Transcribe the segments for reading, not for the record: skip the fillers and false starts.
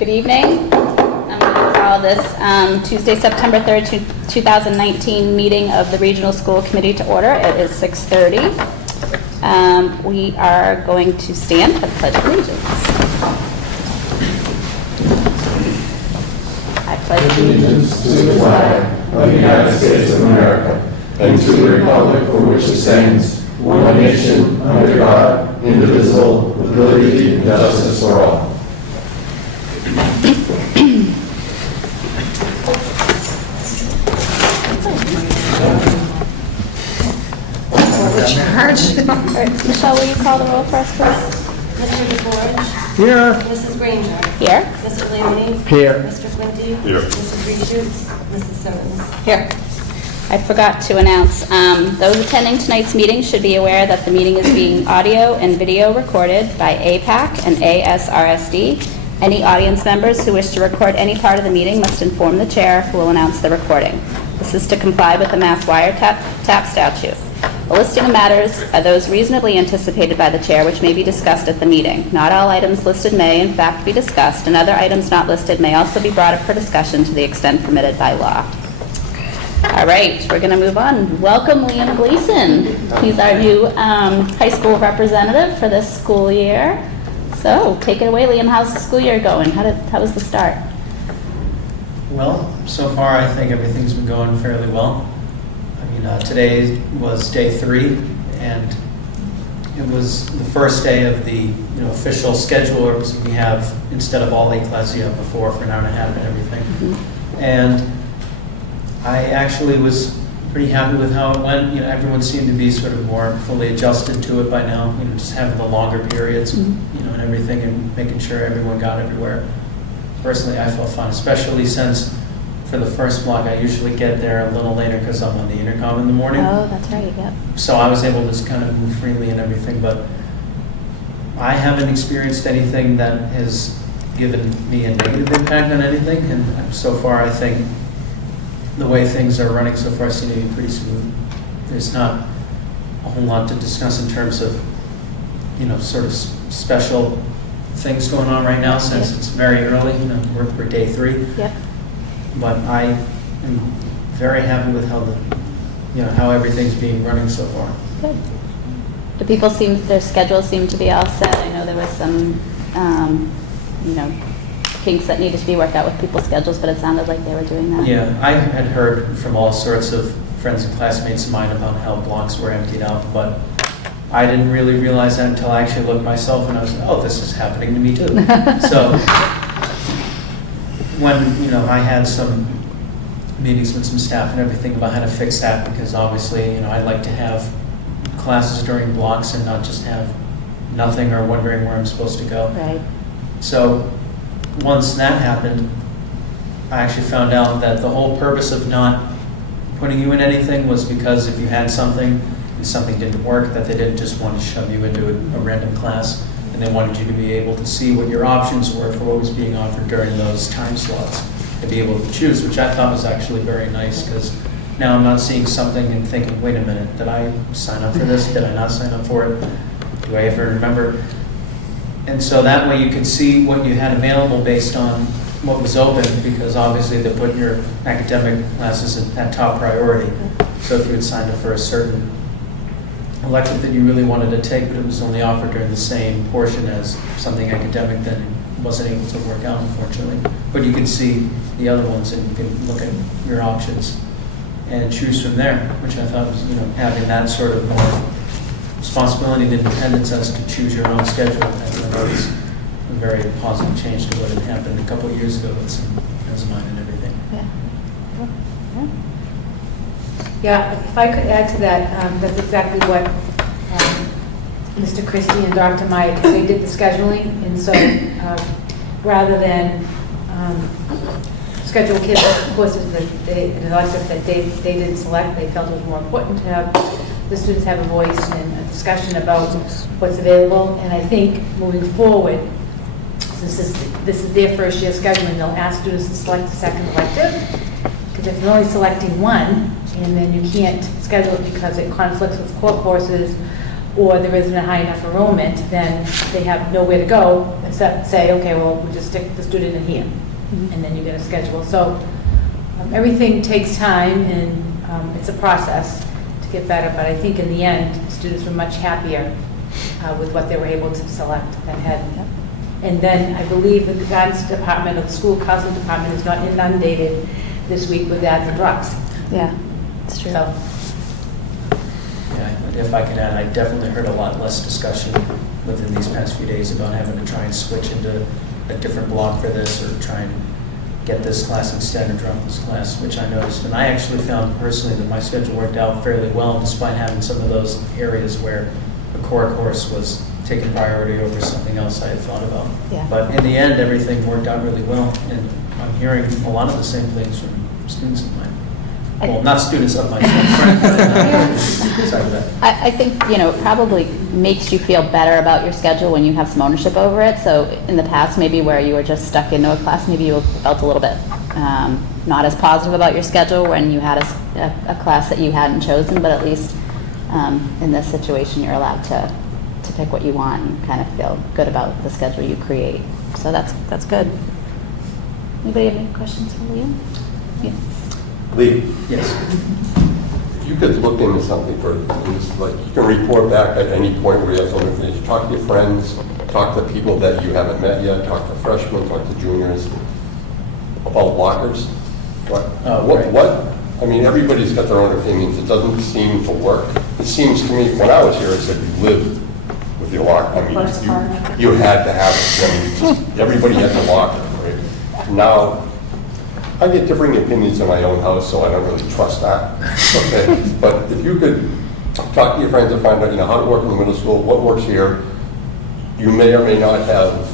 Good evening. I'm going to call this Tuesday, September 3rd, 2019 meeting of the Regional School Committee to order. It is 6:30. We are going to stand for the Pledge of Allegiance. I pledge allegiance to the flag of the United States of America and to the republic for which it stands, one nation, under God, indivisible, with liberty and justice for all. Michelle, will you call the roll for us, please? Mr. DeForge? Here. Mrs. Granger? Here. Mr. Lamley? Here. Mr. Quinty? Here. Mrs. Richards? Mrs. Simmons? Here. I forgot to announce, those attending tonight's meeting should be aware that the meeting is being audio and video recorded by APAC and ASRSD. Any audience members who wish to record any part of the meeting must inform the chair, who will announce the recording. This is to comply with the Mass Wiretap statute. The listing of matters are those reasonably anticipated by the chair which may be discussed at the meeting. Not all items listed may, in fact, be discussed, and other items not listed may also be brought up for discussion to the extent permitted by law. All right, we're going to move on. Welcome, Liam Gleason. He's our new high school representative for this school year. So, take it away, Liam. How's the school year going? How was the start? Well, so far I think everything's been going fairly well. I mean, today was day 3, and it was the first day of the official schedule we have instead of all 8 classes you have before for an hour and a half and everything. Mm-hmm. And I actually was pretty happy with how it went. Everyone seemed to be sort of more fully adjusted to it by now. Just having the longer periods, mm-hmm. And everything, and making sure everyone got everywhere. Personally, I felt fun, especially since for the first block I usually get there a little later because I'm on the intercom in the morning. Oh, that's right. Yep. So I was able to just kind of move freely and everything, but I haven't experienced anything that has given me a negative impact on anything, and so far I think the way things are running so far seem to be pretty smooth. There's not a whole lot to discuss in terms of, sort of special things going on right now since it's very early. We're day 3. Yep. But I am very happy with how how everything's being running so far. Good. Do people their schedules seem to be all set? I know there was some, kinks that needed to be worked out with people's schedules, but it sounded like they were doing that. Yeah, I had heard from all sorts of friends and classmates of mine about how blocks were emptied out, but I didn't really realize that until I actually looked myself, and I was like, oh, this is happening to me too. So when I had some meetings with some staff and everything about how to fix that, because obviously I'd like to have classes during blocks and not just have nothing or wondering where I'm supposed to go. Right. So once that happened, I actually found out that the whole purpose of not putting you in anything was because if you had something and something didn't work, that they didn't just want to shove you into a random class, and they wanted you to be able to see what your options were for what was being offered during those time slots and be able to choose, which I thought was actually very nice, because now I'm not seeing something and thinking, wait a minute, did I sign up for this? Did I not sign up for it? Do I ever remember? And so that way you could see what you had available based on what was open, because obviously they put your academic classes at top priority. So if you had signed up for a certain elective that you really wanted to take, but it was only offered during the same portion as something academic, then it wasn't able to work out, unfortunately. But you can see the other ones, and you can look at your options and choose from there, which I thought was, having that sort of more responsibility and independence as to choose your own schedule. I thought that was a very positive change to what had happened a couple of years ago with some friends of mine and everything. Yeah. Yeah, if I could add to that, that's exactly what Mr. Christie and Dr. Meyer, because they did the scheduling, and so rather than schedule kids for courses that an elective that they didn't select, they felt it was more important to have the students have a voice and a discussion about what's available. And I think moving forward, since this is their first year scheduling, they'll ask students to select a second elective, because if you're only selecting one, and then you can't schedule it because it conflicts with core courses or there isn't a high enough enrollment, then they have nowhere to go except say, okay, well, we'll just stick the student in here, and then you get a schedule. So everything takes time, and it's a process to get better, but I think in the end, students were much happier with what they were able to select that had. And then I believe the guidance department or the school counseling department is not inundated this week with ads and drops. Yeah, it's true. So, Yeah, if I can add, I definitely heard a lot less discussion within these past few days about having to try and switch into a different block for this, or try and get this class extended, drop this class, which I noticed. And I actually found personally that my schedule worked out fairly well, despite having some of those areas where a core course was taking priority over something else I had thought about. Yeah. But in the end, everything worked out really well, and I'm hearing a lot of the same things from students of mine. Well, not students of mine. Sorry about that. I think, it probably makes you feel better about your schedule when you have some ownership over it. So in the past, maybe where you were just stuck into a class, maybe you felt a little bit not as positive about your schedule when you had a class that you hadn't chosen, but at least in this situation, you're allowed to pick what you want and kind of feel good about the schedule you create. So that's good. Anybody have any questions for Liam? Yes. Lee, Yes. if you could look into something for, like, you can report back at any point where you have some information. Talk to your friends, talk to people that you haven't met yet, talk to freshmen, talk to juniors about lockers. I mean, everybody's got their own opinions. It doesn't seem to work. It seems to me, when I was here, it said you lived with your locker. I mean, you had to have it. I mean, everybody had a locker, right? Now, I get differing opinions in my own house, so I don't really trust that. Okay, but if you could talk to your friends and find out, how to work in the middle school, what works here, you may or may not have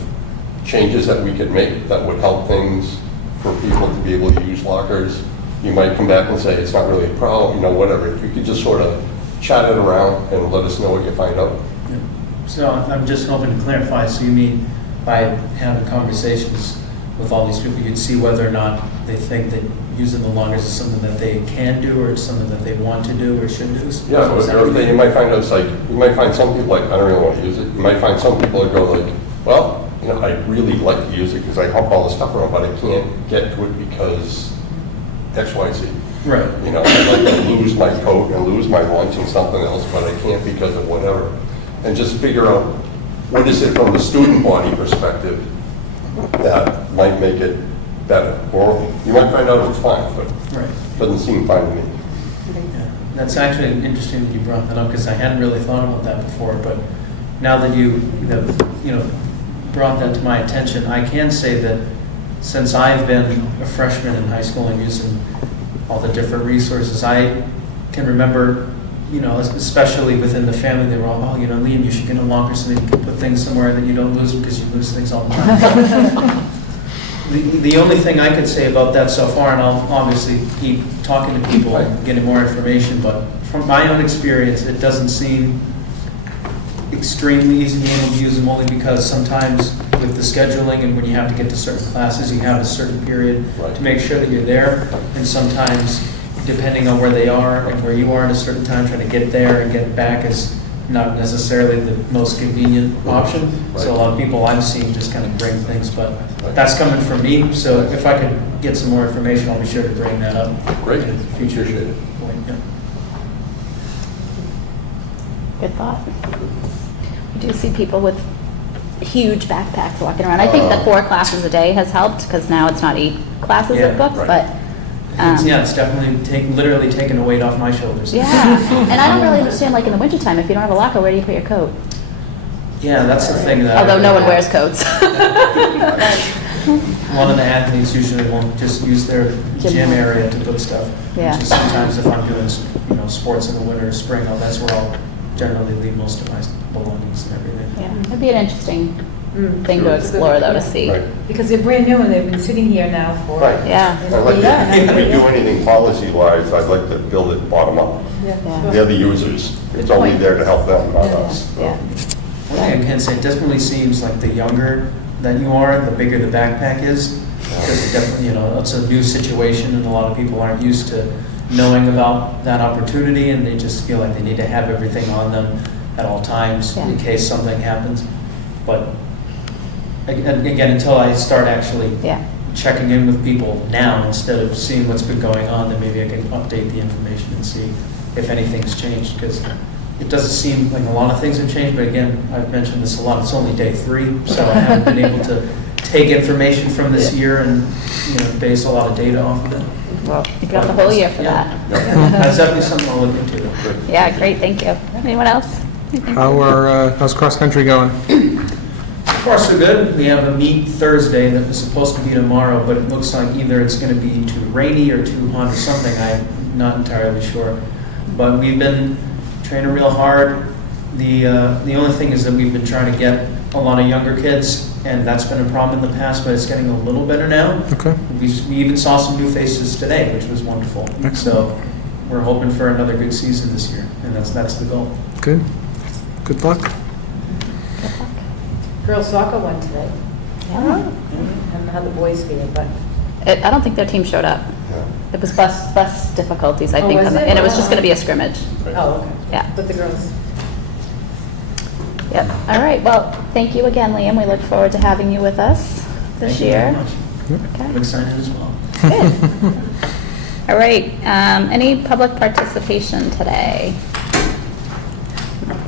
changes that we could make that would help things for people to be able to use lockers. You might come back and say it's not really a problem, whatever. If you could just sort of chat it around and let us know what you find out. Yeah. So I'm just hoping to clarify, so you mean by having conversations with all these people, you'd see whether or not they think that using the lockers is something that they can do, or it's something that they want to do or should do? Yeah, or you might find out, you might find some people like, I don't really want to use it. You might find some people that go like, well, I really like to use it because I hump all the stuff around, but I can't get to it because X, Y, Z. Right. I'd like to lose my coat and lose my lunch and something else, but I can't because of whatever. And just figure out what is it from the student body perspective that might make it better. Or you might find out it's fine, but Right. it doesn't seem fine to me. Yeah. That's actually interesting that you brought that up, because I hadn't really thought about that before, but now that you have, brought that to my attention, I can say that since I've been a freshman in high school and using all the different resources, I can remember, especially within the family, they were all, Liam, you should get a locker so that you can put things somewhere that you don't lose them, because you lose things all the time. The only thing I could say about that so far, and I'll obviously keep talking to people and getting more information, but from my own experience, it doesn't seem extremely easy to be able to use them, only because sometimes with the scheduling and when you have to get to certain classes, you have a certain period to make sure that you're there, and sometimes depending on where they are and where you are at a certain time, trying to get there and get back is not necessarily the most convenient option. So a lot of people I've seen just kind of bring things, but that's coming from me, so if I could get some more information, I'll be sure to bring that up. Great. In the future. Appreciate it. Point, yeah. Good thought. We do see people with huge backpacks walking around. I think that 4 classes a day has helped, because now it's not 8 classes Yeah, of books, right. but. It's definitely literally taking a weight off my shoulders. Yeah, and I don't really understand, like in the wintertime, if you don't have a locker, where do you put your coat? Yeah, that's the thing that. Although no one wears coats. One of the athletes usually won't just use their gym area to put stuff. Yeah. Which is sometimes if I'm doing, sports in the winter or spring, that's where I'll generally leave most of my belongings and everything. Yeah, it'd be an interesting thing to explore, though, to see. Right. because they're brand new and they've been sitting here now for. Right. Yeah. I'd like to, if we do anything policy-wise, I'd like to build it bottom up. Yeah. They're the users. It's only point. there to help them, not us. So. Yeah. One thing I can say, it definitely seems like the younger that you are, the bigger the backpack is. Because it definitely, it's a new situation and a lot of people aren't used to knowing about that opportunity, and they just feel like they need to have everything on them at all times in Yeah. case something happens. But again, until I start actually Yeah. checking in with people now instead of seeing what's been going on, then maybe I can update the information and see if anything's changed, because it doesn't seem like a lot of things have changed, but again, I've mentioned this a lot, it's only day 3, so I haven't been able to take information from this year and, base a lot of data off of it. Well, you've got the whole year for that. That's definitely something I'll look into. Yeah, great, thank you. Anyone else? Anything? How's cross-country going? So far, so good. We have a meet Thursday that was supposed to be tomorrow, but it looks like either it's going to be too rainy or too hot or something. I'm not entirely sure. But we've been training real hard. The only thing is that we've been trying to get a lot of younger kids, and that's been a problem in the past, but it's getting a little better now. Okay. We even saw some new faces today, which was wonderful. Excellent. So we're hoping for another good season this year, and that's the goal. Good. Good luck. Girls soccer won today. Yeah. I don't know how the boys feel, but. I don't think their team showed up. It was bus difficulties, I Oh, think, was it? and it was just going to be a scrimmage. Oh, okay. Yeah. But the girls. Yep. All right. Well, thank you again, Liam. We look forward to having you with us this Thank you year. very much. I'm Okay. excited as well. Good. All right. Any public participation today?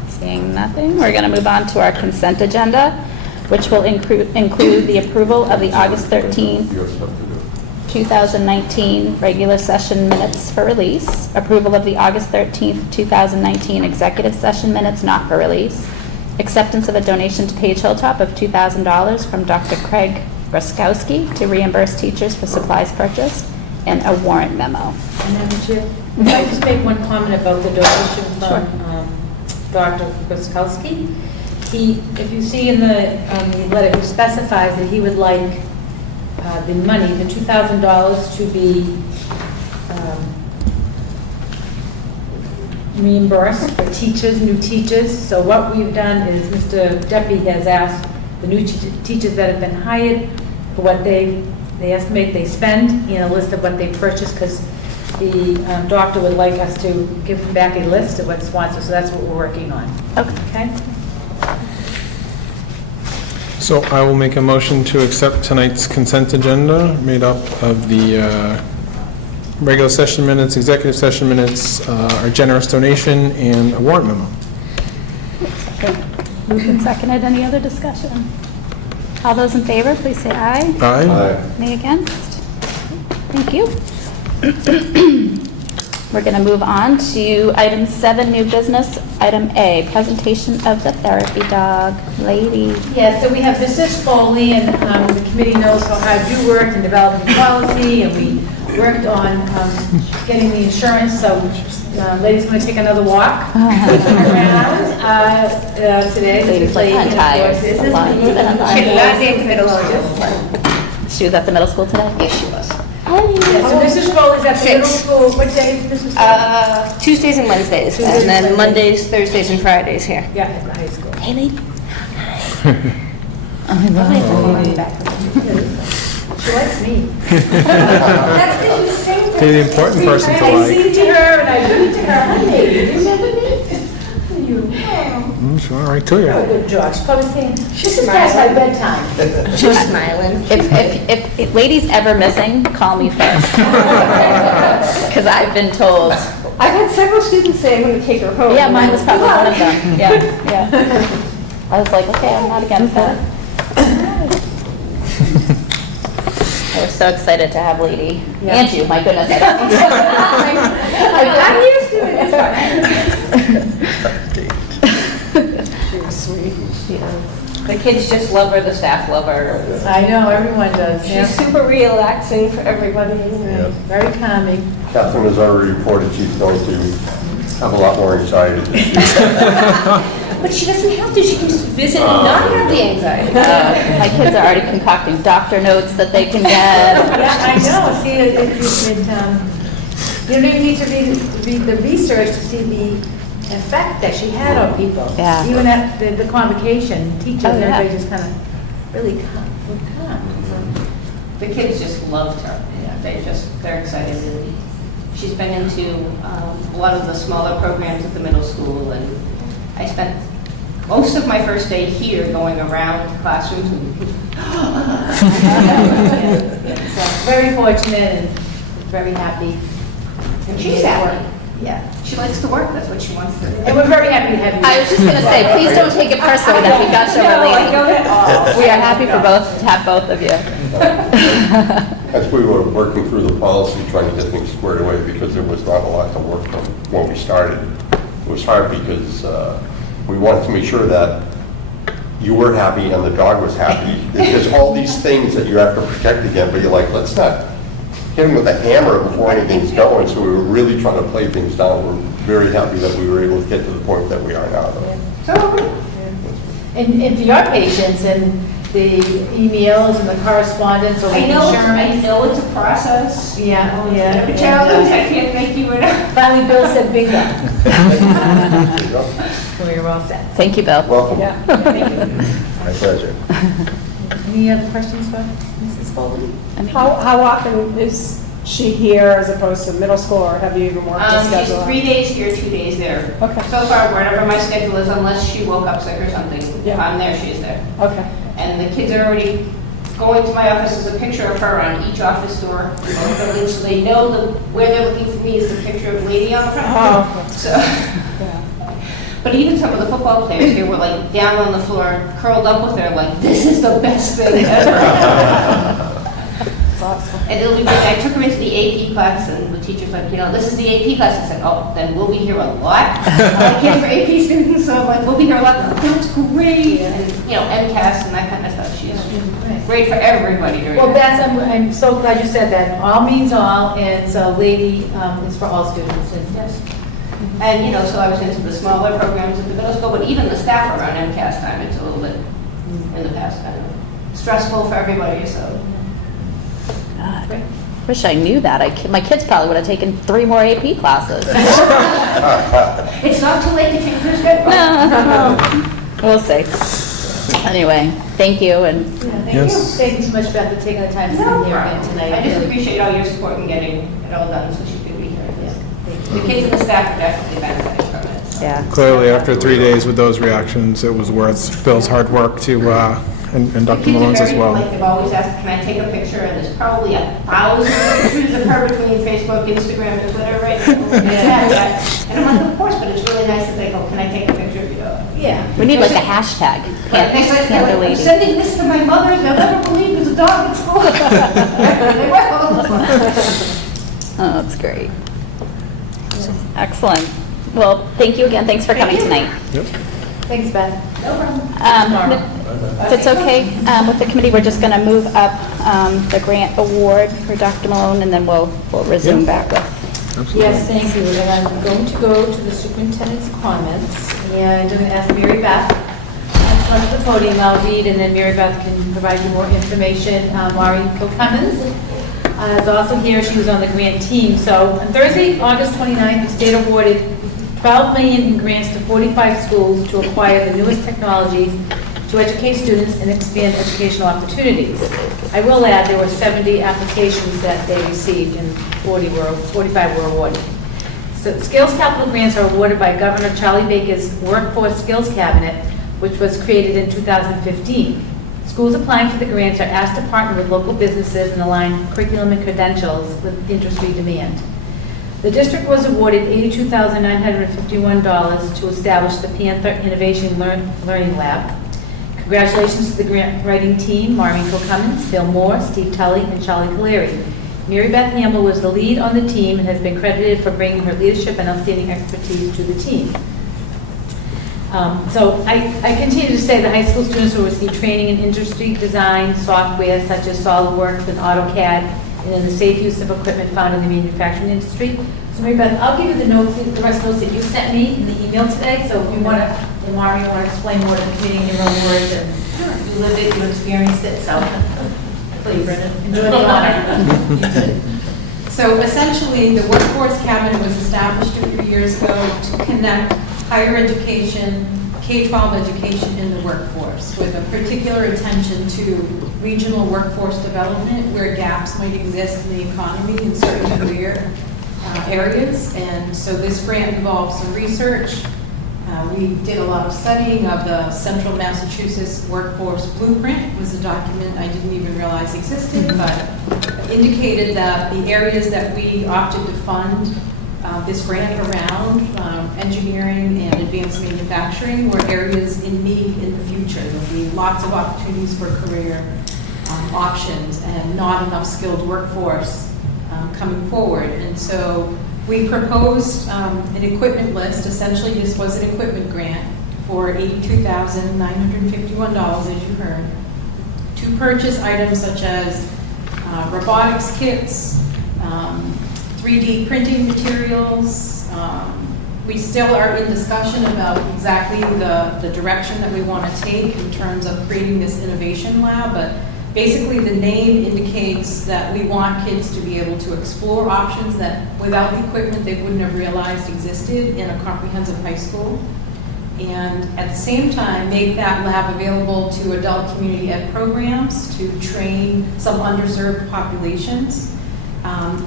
Seeing nothing, we're going to move on to our consent agenda, which will include the approval of the August 13th, 2019 regular session minutes for release, approval of the August 13th, 2019 executive session minutes not for release, acceptance of a donation to Page Hilltop of $2,000 from Dr. Craig Bruskowski to reimburse teachers for supplies purchased, and a warrant memo. Madam Chair, if I just make one comment about the donation Sure. from Dr. Bruskowski. If you see in the letter, he specifies that he would like the money, the $2,000, to be reimbursed for teachers, new teachers. So what we've done is Mr. Deppie has asked the new teachers that have been hired for what they estimate they spend, and a list of what they purchase, because the doctor would like us to give him back a list of what's sponsored, so that's what we're working on. Okay? So I will make a motion to accept tonight's consent agenda, made up of the regular session minutes, executive session minutes, our generous donation, and a warrant memo. Moved and seconded. Any other discussion? All those in favor, please say aye. Aye. Any against? Thank you. We're going to move on to item 7, new business. Item A, presentation of the therapy dog. Lady. Yeah, so we have Mrs. Foley, and the committee knows how hard you worked in developing policy, and we worked on getting the insurance, so lady's going to take another walk around today. Lady's like untired. This is A lot. It's been a lot. She last day of middle school. She was at the middle school today? Yes, she was. Yeah, so Mrs. Foley's at the middle 6. school. What day is Mrs. Foley? Tuesdays and Wednesdays, Tuesdays and and then Wednesdays. Mondays, Thursdays, and Fridays here. Yeah, at the high school. Hey, lady. She likes me. You're the important person to I like. sing to her and I read to her. Hi, lady, do you remember me? Sure, right to Oh, you. good job. She's probably saying, this is past my bedtime. She's smiling. If ladies ever missing, call me first. Because I've been told. I've had several students say I'm going to take her home. Yeah, mine was probably one of them. Yeah, yeah. I was like, okay, I'm not against that. I was so excited to have Lady. Yeah. And you, my goodness. I'm used to it. She was sweet. She is. The kids just love her, the staff love her. I know, everyone does. Yeah. She's super relaxing for everybody. Yeah. Very calming. Catherine has already reported she's going to have a lot more anxiety this year. But she doesn't have to, she can just visit and not have the anxiety. My kids are already concocting doctor notes that they can get. Yeah, I know. See, you don't even need to read the research to see the effect that she had on people. Yeah. Even at the convocation, teachers, Oh, yeah. everybody just kind of really calm. The kids just loved her. Yeah, they're excited. Really. She's been into a lot of the smaller programs at the middle school, and I spent most of my first day here going around classrooms and So very fortunate and very happy. And she's happy. Yeah, she likes to work, that's what she wants to do. And we're very happy to have you. I was just gonna say, please don't take it personally that we got so No, I related. don't at all. We are happy for both, to have both of you. As we were working through the policy, trying to get things squared away, because there was not a lot to work from when we started. It was hard because we wanted to make sure that you were happy and the dog was happy. There's all these things that you have to protect against, but you're like, let's not hit him with a hammer before anything's going. So we were really trying to play things down. We're very happy that we were able to get to the point that we are now, though. And for your patients and the emails and the correspondence over I know insurance. it's a process. Yeah, yeah. Every challenge, I can't make you an. Finally, Bill said bingo. There you go. So we were all set. Thank you, Bill. Welcome. Yeah, thank you. My pleasure. Any other questions for Mrs. Foley? How often is she here as opposed to middle school, or have you even worked the She's schedule? 3 days here, 2 days there. Okay. So far, wherever my schedule is, unless she woke up sick or something, Yeah. I'm there, she's there. Okay. And the kids are already going to my office. There's a picture of her on each office door, in both buildings, so they know where they're looking for me is the picture of Lady on the front. Oh, So, yeah. but even some of the football players here were like down on the floor, curled up with her, like, this is the best thing ever. That's awesome. And it'll be great. I took her into the AP class, and the teacher's like, this is the AP class. I said, oh, then we'll be here a lot. I can't for AP students, so I'm like, we'll be here a lot. That's great. And, MCAS and that kind of stuff. She's great for everybody during Well, that. Beth, I'm so glad you said that. All means all, and so Lady is for all students. And Yes. And, so I was into the smaller programs at the middle school, but even the staff around MCAS time, it's a little bit, in the past, kind of stressful for everybody, so. God, wish I knew that. My kids probably would have taken 3 more AP classes. It's not too late to change your schedule. No. We'll see. Anyway, thank you, and thank Yes. you. Thank you so much, Beth, for taking the time to come here again tonight. I just Really. appreciate all your support in getting it all done so she could be here. The kids and the staff are definitely benefiting from it. so. yeah. Clearly, after 3 days with those reactions, it was worth Bill's hard work to, and The Dr. kids are Malone's as very well. polite. They've always asked, can I take a picture? And there's probably 1,000 pictures of her between Facebook, Instagram, and Twitter right now. And I'm like, of course, but it's really nice that they go, can I take a picture of you? Yeah. We need like a hashtag. But they said, Can't I'm delete it. sending this to my mother, they'll never believe there's a dog at school. They will. Oh, that's great. Excellent. Well, thank you again. Thanks for coming tonight. Thanks, Beth. No problem. If it's okay with the committee, we're just going to move up the grant award for Dr. Malone, and then we'll resume back with. Yes, thank you. And I'm going to go to the superintendent's comments, and I'm going to ask Mary Beth to come to the podium. I'll read, and then Mary Beth can provide you more information. Maureen Kilcummins is also here. She was on the grant team. So on Thursday, August 29th, the state awarded $12 million in grants to 45 schools to acquire the newest technologies to educate students and expand educational opportunities. I will add there were 70 applications that they received and 45 were awarded. So skills capital grants are awarded by Governor Charlie Baker's Workforce Skills Cabinet, which was created in 2015. Schools applying for the grants are asked to partner with local businesses and align curriculum and credentials with industry demand. The district was awarded $82,951 to establish the Panther Innovation Learning Lab. Congratulations to the grant writing team, Maureen Kilcummins, Phil Moore, Steve Tully, and Charlie Caleri. Mary Beth Hamble was the lead on the team and has been credited for bringing her leadership and outstanding expertise to the team. So I continue to say the high school students will receive training in industry design software such as SolidWorks and AutoCAD, and in the safe use of equipment found in the manufacturing industry. So Mary Beth, I'll give you the notes, the rest of the notes that you sent me in the email today. So if you want to, and Maureen, you want to explain more to the committee in your own words, and you lived it, you experienced it, so please enjoy the honor. So essentially, the Workforce Cabinet was established a few years ago to connect higher education, K-12 education in the workforce, with a particular attention to regional workforce development where gaps might exist in the economy in certain career areas. And so this grant involves some research, We did a lot of studying of the Central Massachusetts Workforce Blueprint. It was a document I didn't even realize existed, but indicated that the areas that we opted to fund this grant around, engineering and advanced manufacturing, were areas in need in the future. There'll be lots of opportunities for career options and not enough skilled workforce coming forward. And so we proposed an equipment list. Essentially, this was an equipment grant for $82,951, as you heard, to purchase items such as robotics kits, 3D printing materials. We still are in discussion about exactly the direction that we want to take in terms of creating this innovation lab, but basically the name indicates that we want kids to be able to explore options that without the equipment they wouldn't have realized existed in a comprehensive high school, and at the same time make that lab available to adult community ed programs to train some underserved populations.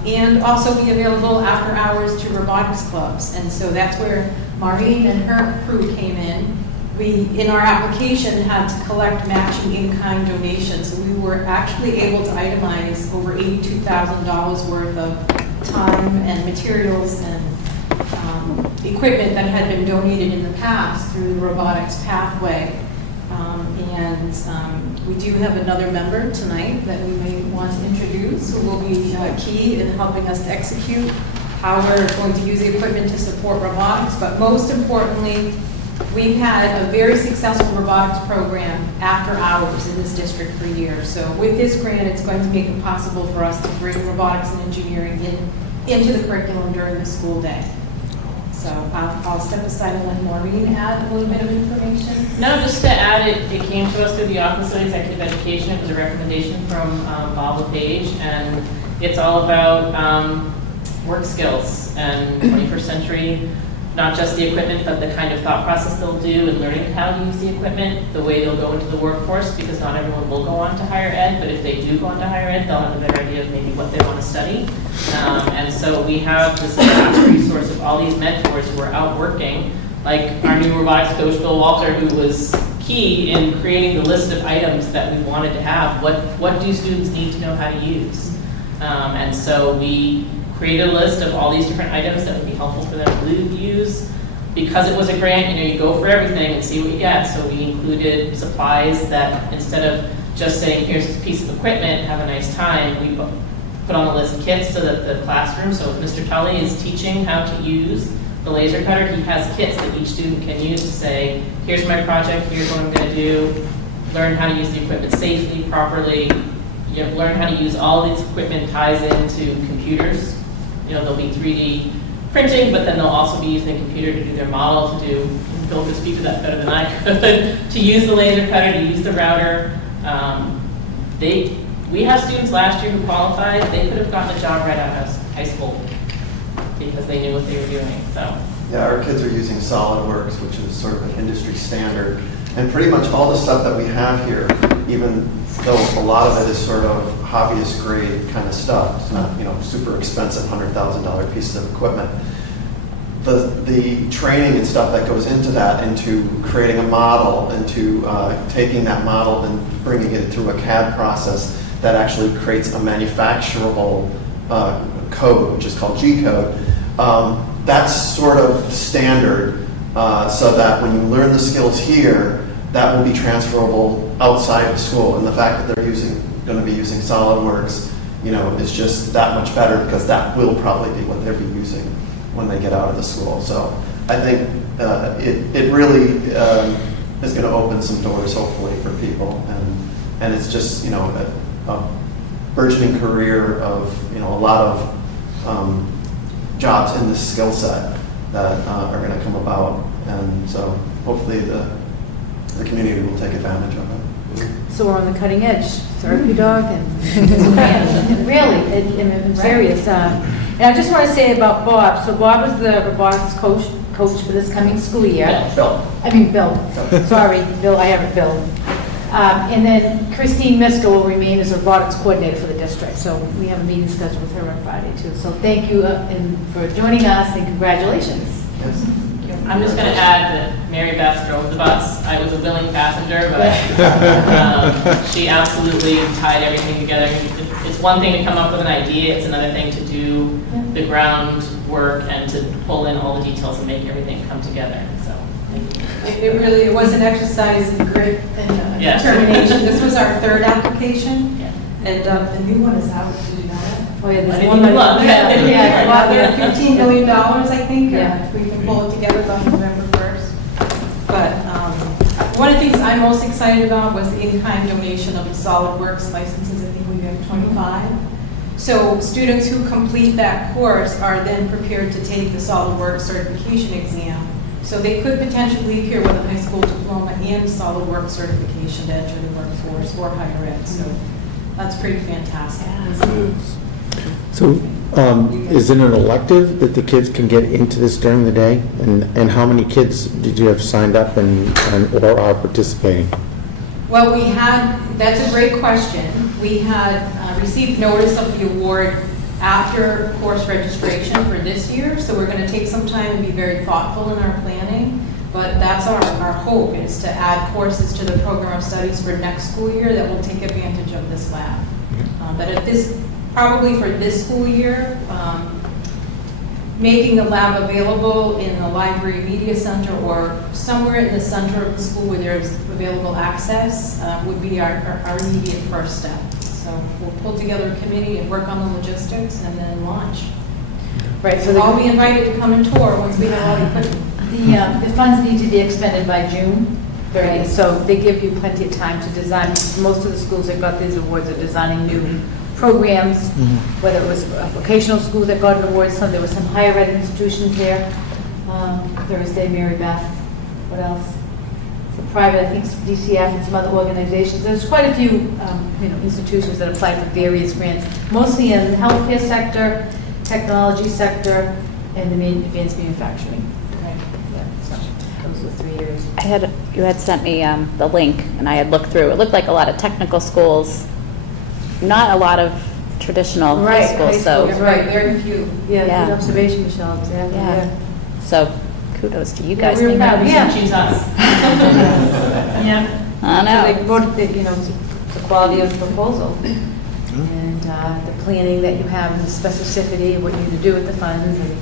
And also be available after hours to robotics clubs. And so that's where Maureen and her crew came in. We, in our application, had to collect matching in-kind donations. So we were actually able to itemize over $82,000 worth of time and materials and equipment that had been donated in the past through the robotics pathway. We do have another member tonight that we may want to introduce, who will be key in helping us to execute how we're going to use the equipment to support robotics. But most importantly, we've had a very successful robotics program after hours in this district for years. So with this grant, it's going to make it possible for us to bring robotics and engineering into the curriculum during the school day. So I'll step aside and let Maureen add a little bit of information. No, just to add, it came to us through the Office of Executive Education. It was a recommendation from Bob LePage, and it's all about work skills and 21st century, not just the equipment, but the kind of thought process they'll do and learning how to use the equipment, the way they'll go into the workforce, because not everyone will go on to higher ed, but if they do go on to higher ed, they'll have a better idea of maybe what they want to study. And so we have this vast resource of all these mentors who are out working, like our new robotics coach, Bill Walter, who was key in creating the list of items that we wanted to have. What do students need to know how to use? And so we created a list of all these different items that would be helpful for them to use. Because it was a grant, you go for everything and see what you get. So we included supplies that instead of just saying, here's this piece of equipment, have a nice time, we put on the list kits so that the classroom, so if Mr. Tully is teaching how to use the laser cutter, he has kits that each student can use to say, here's my project, here's what I'm going to do, learn how to use the equipment safely, properly, learn how to use all this equipment ties into computers. There'll be 3D printing, but then they'll also be using a computer to do their model, Bill could speak to that better than I could, to use the laser cutter, to use the router. We have students last year who qualified, they could have gotten a job right out of high school because they knew what they were doing, so. Yeah, our kids are using SolidWorks, which is sort of an industry standard. And pretty much all the stuff that we have here, even though a lot of it is sort of hobbyist grade kind of stuff, it's not, super expensive $100,000 pieces of equipment. The training and stuff that goes into that, into creating a model, into taking that model and bringing it through a CAD process that actually creates a manufacturable code, which is called G-code, that's sort of standard so that when you learn the skills here, that will be transferable outside of school. And the fact that they're going to be using SolidWorks, is just that much better because that will probably be what they'll be using when they get out of the school. So I think it really is going to open some doors, hopefully, for people. And it's just, a burgeoning career of, a lot of jobs in this skill set that are going to come about. And so hopefully the community will take advantage of it. So we're on the cutting edge, therapy dog, and really, I'm serious. And I just want to say about Bob. So Bob is the robotics coach for this coming school year. Bill. Sorry, Bill, I haven't Bill. And then Christine Miska will remain as a robotics coordinator for the district. So we have a meeting scheduled with her on Friday too. So thank you for joining us and congratulations. Yes. I'm just gonna add that Mary Beth drove the bus. I was a willing passenger, but she absolutely tied everything together. It's one thing to come up with an idea, it's another thing to do the groundwork and to pull in all the details and make everything come together, so. Thank you. It was an exercise in grit and Yes. determination. This was our third application, Yeah. and the new one is out. Did you know that? Oh, yeah, I there's didn't one. even look. Yeah, Yeah, they're $15 million, I think. Yeah. We can pull it together by November 1st. But one of the things I'm most excited about was the in-kind donation of the SolidWorks licenses. I think we have 25. So students who complete that course are then prepared to take the SolidWorks certification exam. So they could potentially leave here with a high school diploma and SolidWorks certification to enter the workforce or higher ed. So that's pretty fantastic. So, is it an elective that the kids can get into this during the day? And how many kids did you have signed up and or are participating? Well, that's a great question. We had received notice of the award after course registration for this year, so we're going to take some time and be very thoughtful in our planning. But that's our hope, is to add courses to the program of studies for next school year that will take advantage of this lab. But at this, probably for this school year, making the lab available in the library media center or somewhere in the center of the school where there's available access would be our immediate first step. So we'll pull together a committee and work on the logistics and then launch. Right, So I'll be invited to come and tour once we have all the equipment. The funds need to be expended by June 30th, so they give you plenty of time to design. Most of the schools that got these awards are designing new programs, whether it was vocational schools that got an award, there were some higher ed institutions there. Thursday, Mary Beth, what else? For private, I think DCF and some other organizations. There's quite a few institutions that applied for various grants, mostly in the healthcare sector, technology sector, and the advanced manufacturing. Right. Yeah, so those were 3 years. You had sent me the link, and I had looked through. It looked like a lot of technical schools, not a lot of traditional high schools. So, Right, very few. Yeah, Yeah. good observation, Michelle. Exactly. yeah. So kudos to you Yeah, guys. we were thinking- proud. Yeah. Choose us. Yeah. I So know. they voted that, the quality of the proposal and the planning that you have and the specificity of what you need to do with the funds and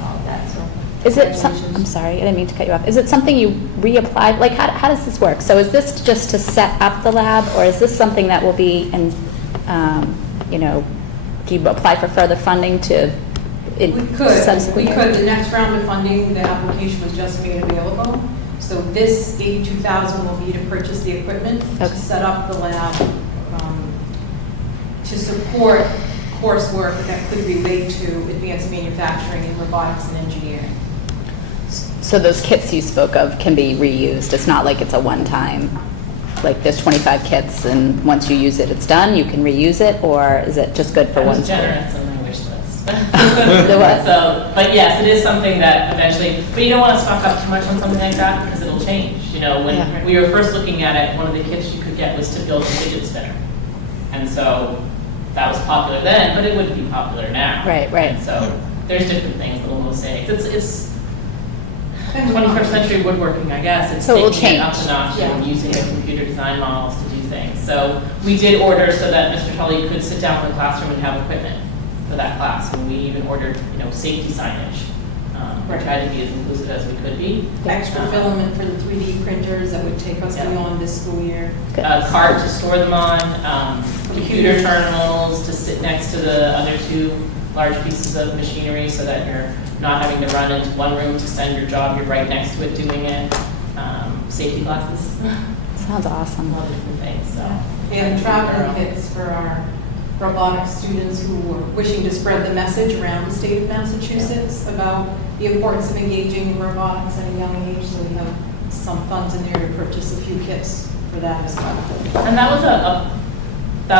all of that, so. Is it, I'm congratulations. sorry, I didn't mean to cut you off. Is it something you reapplied, like how does this work? So is this just to set up the lab, or is this something that will be, in, do you apply for further funding to? We could. The next round of funding, the application was just made available. So this $82,000 will be to purchase the equipment, to Okay. set up the lab, to support coursework that could relate to advanced manufacturing and robotics and engineering. So those kits you spoke of can be reused? It's not like it's a one-time, like there's 25 kits and once you use it, it's done, you can reuse it, or is it just good for I one was school? generous on my wish list. The what? So, but yes, it is something that eventually, but you don't want to stock up too much on something like that because it'll change. When Yeah. we were first looking at it, one of the kits you could get was to build a fidget spinner. And so that was popular then, but it wouldn't be popular now. Right, right. And so there's different things, little mosaics. It's 21st century woodworking, I guess. It's So it will taking it up change. a notch Yeah. and using the computer design models to do things. So we did order so that Mr. Tully could sit down in the classroom and have equipment for that class. And we even ordered, safety signage. We tried to be as inclusive as we could be. Extra filament for the 3D printers that would take us Yeah. beyond this school year. A cart to store them on, computer terminals to sit next to the other two large pieces of machinery so that you're not having to run into one room to send your job, you're right next to it doing it. Safety glasses, Sounds a awesome. lot of different things, so. And traveling kits for our robotics students who were wishing to spread the message around the state of Massachusetts about the importance of engaging in robotics at a young age. So we have some funds in there to purchase a few kits for that as well. And that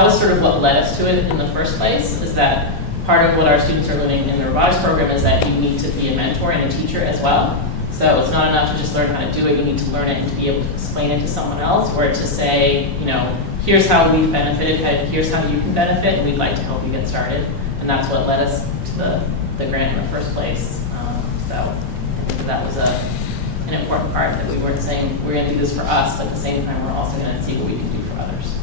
was sort of what led us to it in the first place, is that part of what our students are learning in the robotics program is that you need to be a mentor and a teacher as well. So it's not enough to just learn how to do it, you need to learn it and to be able to explain it to someone else, or to say, here's how we've benefited, here's how you can benefit, and we'd like to help you get started. And that's what led us to the grant in the first place. So I think that was an important part, that we weren't saying, we're gonna do this for us, but at the same time, we're also gonna see what we can do for others.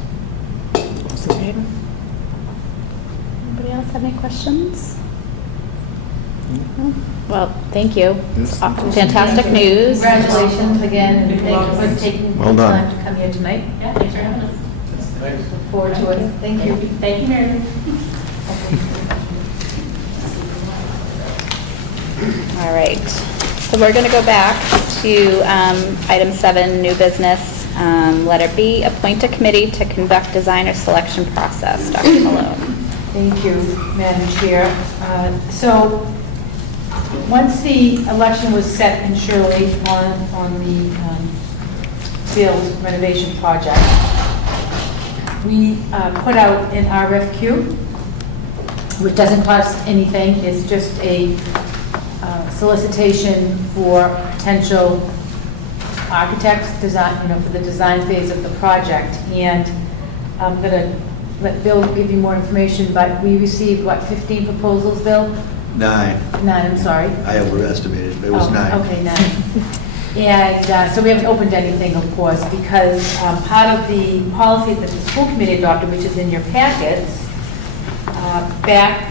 Anybody else have any questions? No? Well, thank you. Fantastic news. Congratulations again, and thank you for taking the Well done. time to come here tonight. Yeah, thanks for having us. Look forward to it. Thank you. Thank you, Mary. All right, so we're going to go back to item 7, new business, letter B, appoint a committee to conduct designer selection process. Dr. Malone. Thank you, Madam Chair. So, once the election was set in Shirley on the field renovation project, we put out an RFQ, which doesn't cost anything. It's just a solicitation for potential architects, for the design phase of the project. And I'm going to let Bill give you more information, but we received, 15 proposals, Bill? 9. 9, I'm sorry. I overestimated, but it was 9. Okay, 9. And so we haven't opened anything, of course, because part of the policy that the school committee adopted, which is in your packets, back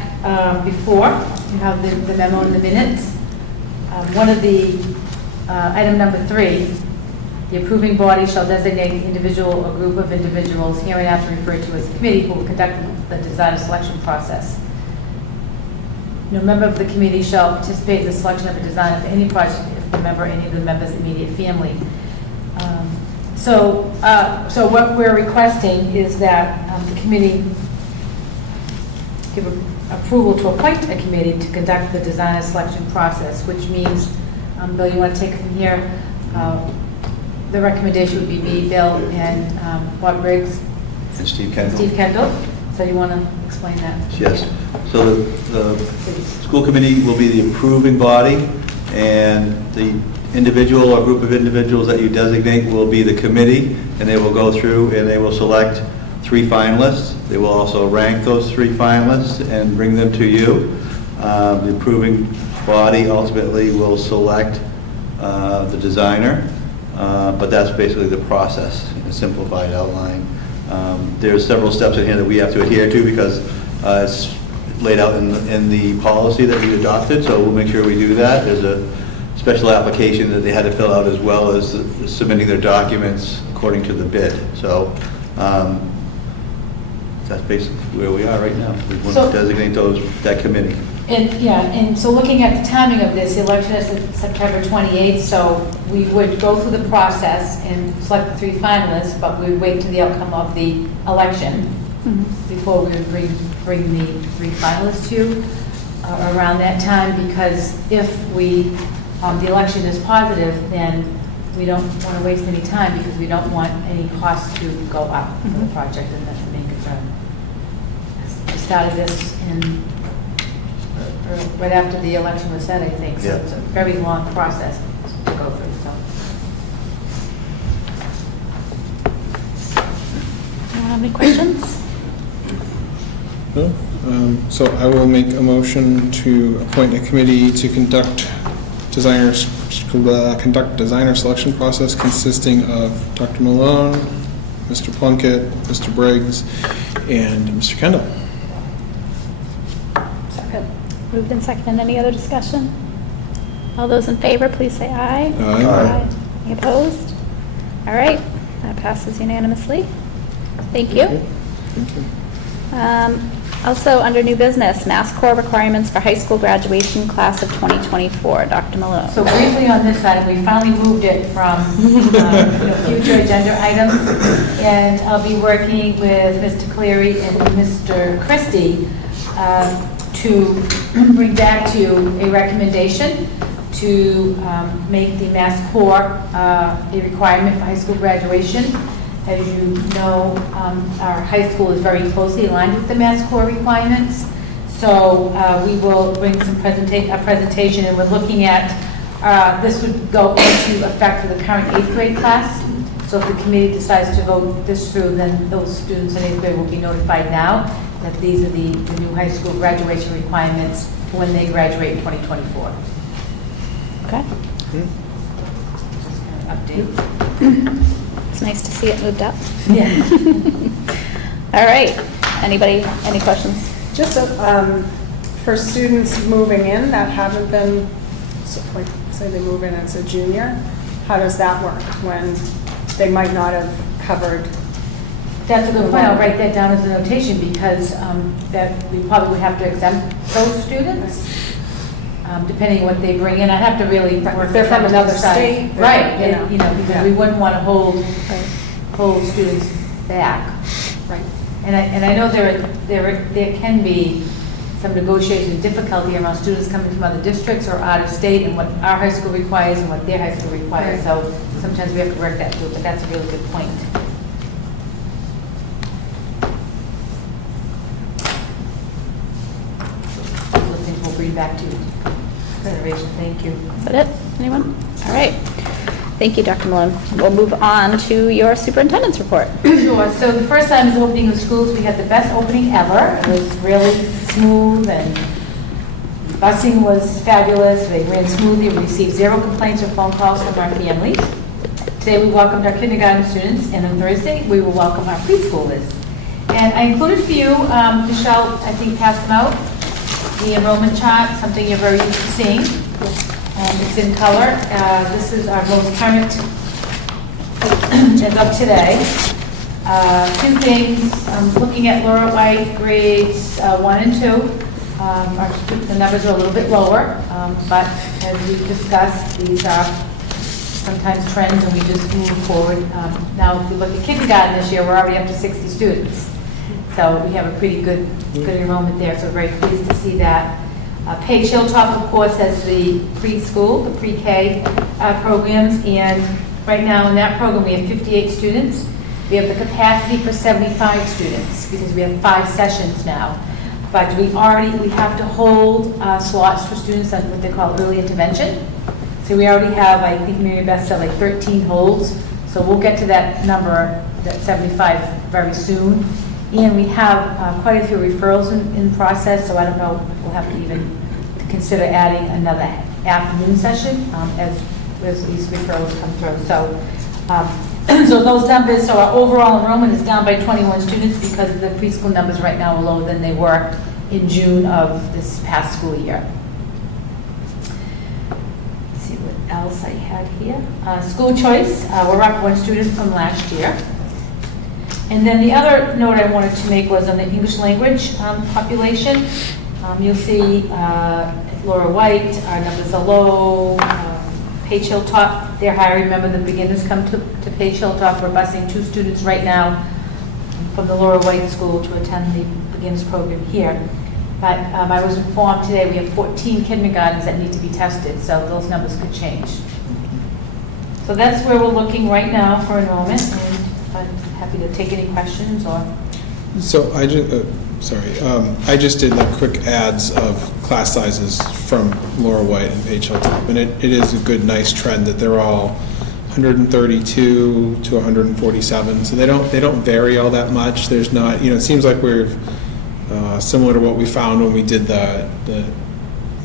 before, you have the memo in the minutes, one of the, item number 3, the approving body shall designate the individual or group of individuals hereinafter referred to as the committee who will conduct the design selection process. No member of the committee shall participate in the selection of a designer for any project if the member or any of the member's immediate family. So what we're requesting is that the committee give approval to appoint a committee to conduct the designer selection process, which means, Bill, you want to take it from here? The recommendation would be me, Bill, and Bob Briggs. And Steve Kendall. Steve Kendall. So you want to explain that? Yes. So the school committee will be the approving body, and the individual or group of individuals that you designate will be the committee, and they will go through and they will select 3 finalists. They will also rank those 3 finalists and bring them to you. The approving body ultimately will select the designer, but that's basically the process, a simplified outline. There's several steps in here that we have to adhere to because it's laid out in the policy that we adopted, so we'll make sure we do that. There's a special application that they had to fill out as well as submitting their documents according to the bid. So that's basically where we are right now. We want to designate that committee. And so looking at the timing of this, the election is September 28th, so we would go through the process and select the 3 finalists, but we would wait to the outcome of the election before we would bring the 3 finalists to you around that time, because if the election is positive, then we don't want to waste any time because we don't want any costs to go up for the project, and that's the main concern. We started this right after the election was set, I think, so it's a very long process to go through, so. Any questions? No? So I will make a motion to appoint a committee to conduct designer selection process consisting of Dr. Malone, Mr. Plunkett, Mr. Briggs, and Mr. Kendall. Second. Moved and seconded. Any other discussion? All those in favor, please say aye. Aye. Any opposed? All right, that passes unanimously. Thank you. Thank you. Also, under new business, Mass Core requirements for high school graduation class of 2024. Dr. Malone. So briefly on this item, we finally moved it from future agenda items, and I'll be working with Mr. Cleary and Mr. Christie to bring back to you a recommendation to make the Mass Core a requirement for high school graduation. As you know, our high school is very closely aligned with the Mass Core requirements. So we will bring a presentation, and we're looking at, this would go into effect for the current 8th grade class. So if the committee decides to vote this through, then those students in 8th grade will be notified now that these are the new high school graduation requirements for when they graduate in 2024. Okay. date. It's nice to see it moved up. Yeah. All right. Anybody, any questions? Just for students moving in that haven't been, so, like, say they move in as a junior, how does that work when they might not have covered? That's a good point. I'll write that down as a notation because that we probably would have to exempt those students, depending what they bring in. I'd have to really work. If they're from with them to another decide. state, Right, you know. you know, because Yeah. we wouldn't want to hold students back. Right. And I know there can be some negotiation difficulty around students coming from other districts or out of state and what our high school requires and what their high school requires. So sometimes we have to work that through, but that's a really good point. Those things we'll bring back to consideration. Thank you. Is that it? Anyone? All right. Thank you, Dr. Malone. We'll move on to your superintendent's report. Sure. So the first time is opening of schools, we had the best opening ever. It was really smooth and busing was fabulous. They ran smoothly. We received 0 complaints or phone calls from our families. Today we welcomed our kindergarten students, and on Thursday we will welcome our preschoolers. And I included for you, Michelle, I think passed them out, the enrollment chart, something you're very used to seeing. It's in color. This is our most current as of today. 2 things, looking at Laura White grades 1 and 2, the numbers are a little bit lower, but as we discussed, these are sometimes trends and we just move forward. Now, if we look at kindergarten this year, we're already up to 60 students. So we have a pretty good enrollment there, so we're very pleased to see that. Paige Hilltop, of course, has the preschool, the pre-K programs, and right now in that program we have 58 students. We have the capacity for 75 students because we have 5 sessions now. But we have to hold slots for students on what they call early intervention. So we already have, I think Mary Beth said, like 13 holds. So we'll get to that number, that 75, very soon. And we have quite a few referrals in process, so I don't know if we'll have to even consider adding another afternoon session as these referrals come through. So, so those numbers, so our overall enrollment is down by 21 students because the preschool numbers right now are lower than they were in June of this past school year. Let's see what else I had here. School choice, we're up 1 student from last year. And then the other note I wanted to make was on the English language population. You'll see Laura White, our numbers are low. Paige Hilltop, they're high. Remember, the beginners come to Paige Hilltop. We're busing 2 students right now from the Laura White School to attend the beginners program here. But I was informed today we have 14 kindergartens that need to be tested, so those numbers could change. So that's where we're looking right now for enrollment, and I'm happy to take any questions or. So I just did like quick ads of class sizes from Laura White and Paige Hilltop, and it is a good, nice trend that they're all 132 to 147. So they don't vary all that much. There's not, it seems like we're similar to what we found when we did the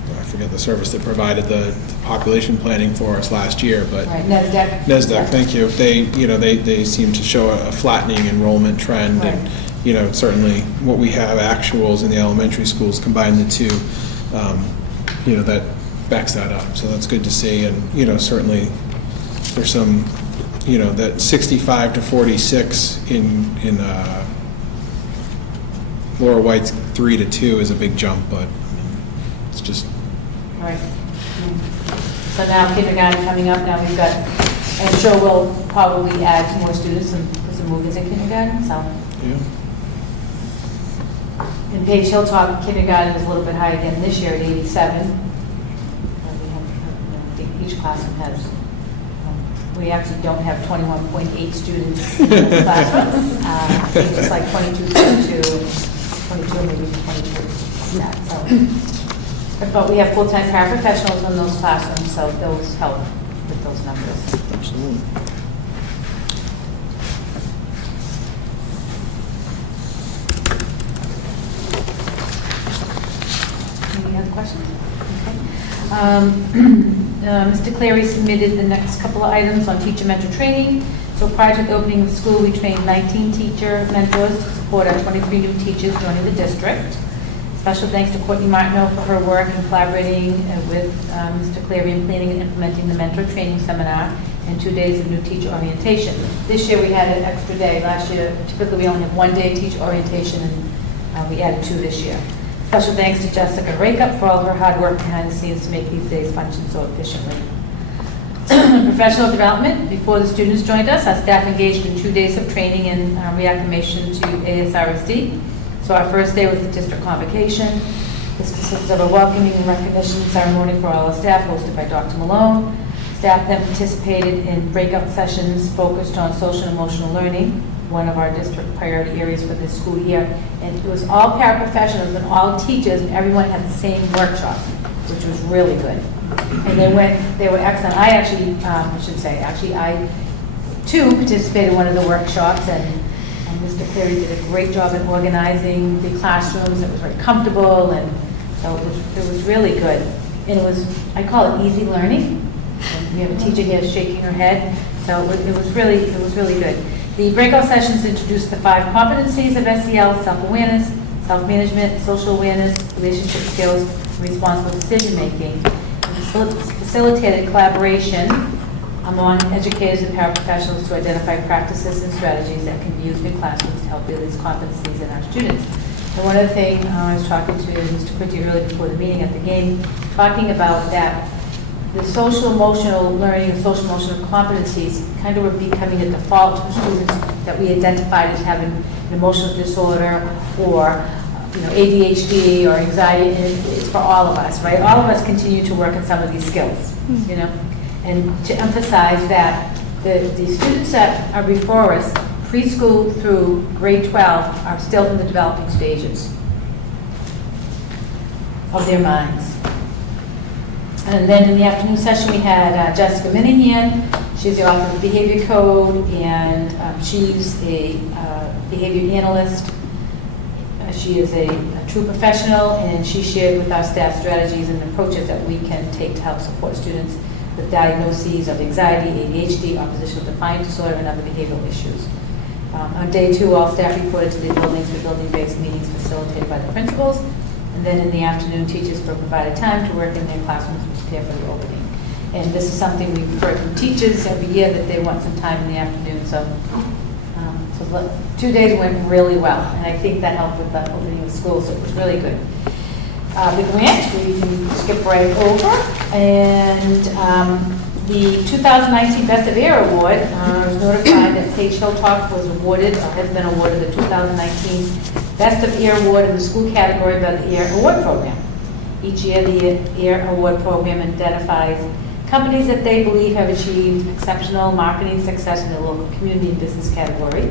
I forget the service that provided the population planning for us last year, but Right, NESDEC. NESDEC, thank you. They seem to show a flattening enrollment trend, Right. and certainly what we have actuals in the elementary schools, combine the two, that backs that up. So that's good to see, and certainly there's some, that 65 to 46 in Laura White's 3 to 2 is a big jump, but it's just. Right. So now kindergarten coming up, now we've got, I'm sure we'll probably add more students and put some movers in kindergarten, so. Yeah. In Paige Hilltop, kindergarten is a little bit higher again this year at 87. We have, I think each classroom has, we actually don't have 21.8 students in those classrooms. I think it's like 22, maybe 22. Yeah, so. But we have full-time paraprofessionals in those classrooms, so those help with those numbers. Absolutely. Any other questions? Okay. Mr. Clary submitted the next couple of items on teacher mentor training. So prior to the opening of the school, we trained 19 teacher mentors to support our 23 new teachers joining the district. Special thanks to Courtney Martineau for her work in collaborating with Mr. Clary in planning and implementing the mentor training seminar and 2 days of new teacher orientation. This year we had an extra day. Last year, typically we only have 1 day teacher orientation, and we added 2 this year. Special thanks to Jessica Rakeup for all her hard work behind the scenes to make these days function so efficiently. Professional development. Before the students joined us, our staff engaged in 2 days of training in reacclimation to ASRSD. So our first day was the district convocation. This consisted of a welcoming and recognition ceremony for all our staff hosted by Dr. Malone. Staff then participated in breakout sessions focused on social and emotional learning, one of our district priority areas for this school year. And it was all paraprofessionals and all teachers, and everyone had the same workshop, which was really good. And they were excellent. I too participated in one of the workshops, and Mr. Cleary did a great job in organizing the classrooms. It was very comfortable, and so it was really good. And it was, I call it easy learning. And we have a teacher here shaking her head, so it was really good. The breakout sessions introduced the 5 competencies of SEL: self-awareness, self-management, social awareness, relationship skills, and responsible decision-making. Facilitated collaboration among educators and paraprofessionals to identify practices and strategies that can be used in classrooms to help build these competencies in our students. And one other thing, I was talking to Mr. Quinty earlier before the meeting at the game, talking about that the social emotional learning and social emotional competencies kind of were becoming a default for students that we identified as having an emotional disorder or ADHD or anxiety, and it's for all of us, right? All of us continue to work on some of these skills, and to emphasize that the students that are before us, preschool through grade 12, are still in the developing stages of their minds. And then in the afternoon session, we had Jessica Minahan. She's the author of the Behavior Code, and she's a behavior analyst. She is a true professional, and she shared with our staff strategies and approaches that we can take to help support students with diagnoses of anxiety, ADHD, oppositional defiant disorder, and other behavioral issues. On day 2, all staff reported to the buildings for building-based meetings facilitated by the principals. And then in the afternoon, teachers were provided time to work in their classrooms to prepare for the opening. And this is something we've heard from teachers every year, that they want some time in the afternoon. So 2 days went really well, and I think that helped with the opening of school, so it was really good. The grant, we can skip right over, and the 2019 Best of Air Award, I was notified that Paige Hilltop was awarded, or has been awarded, the 2019 Best of Air Award in the school category by the Air Award Program. Each year, the Air Award Program identifies companies that they believe have achieved exceptional marketing success in the local community and business category.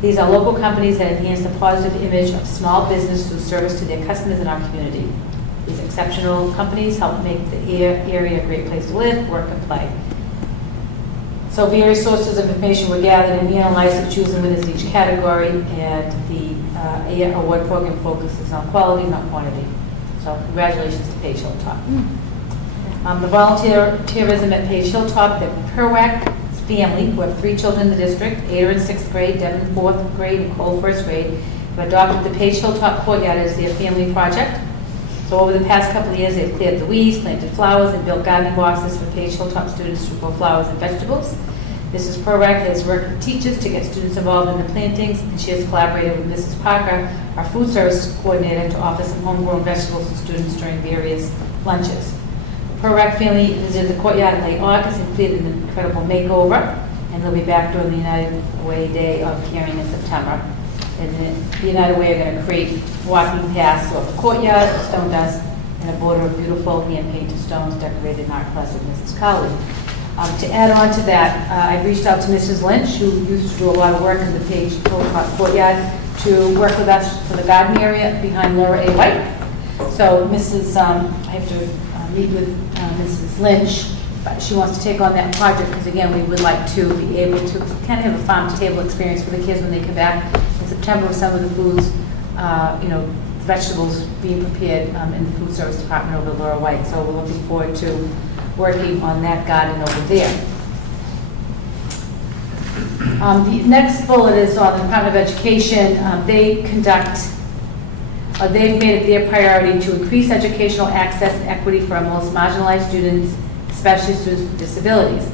These are local companies that enhance the positive image of small business through service to their customers in our community. These exceptional companies help make the area a great place to live, work, and play. So various sources of information were gathered and analyzed to choose the winners in each category, and the Air Award Program focuses on quality, not quantity. So congratulations to Paige Hilltop. The volunteerism at Paige Hilltop, the PERWAC family, who have 3 children in the district, 8 are in 6th grade, Devin 4th grade, and Cole 1st grade, have adopted the Paige Hilltop Courtyard as their family project. So over the past couple of years, they've cleared the weeds, planted flowers, and built gardening boxes for Paige Hilltop students to grow flowers and vegetables. Mrs. Perwack has worked with teachers to get students involved in the plantings, and she has collaborated with Mrs. Parker, our food service coordinator, to offer some homegrown vegetables to students during various lunches. The Perwack family visited the courtyard in late August and completed an incredible makeover, and they'll be back during the United Way Day of Caring in September. And the United Way are going to create walking paths throughout the courtyard, stone dust, and a border of beautiful hand-painted stones decorated in Art Plus with Mrs. Cowley. To add on to that, I reached out to Mrs. Lynch, who used to do a lot of work in the Paige Hilltop courtyard, to work with us for the garden area behind Laura A. White. So I have to meet with Mrs. Lynch, but she wants to take on that project because, again, we would like to be able to kind of have a farm-to-table experience for the kids when they come back in September with some of the foods, vegetables being prepared in the food service department over Laura White. So we're looking forward to working on that garden over there. The next bullet is on the Department of Education. They've made it their priority to increase educational access and equity for our most marginalized students, especially students with disabilities.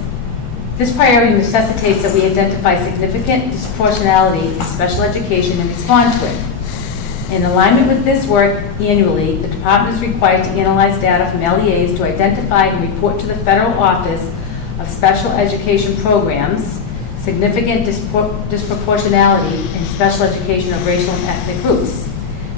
This priority necessitates that we identify significant disproportionality in special education and respond to it. In alignment with this work, annually, the department is required to analyze data from LEAs to identify and report to the Federal Office of Special Education Programs significant disproportionality in special education of racial and ethnic groups.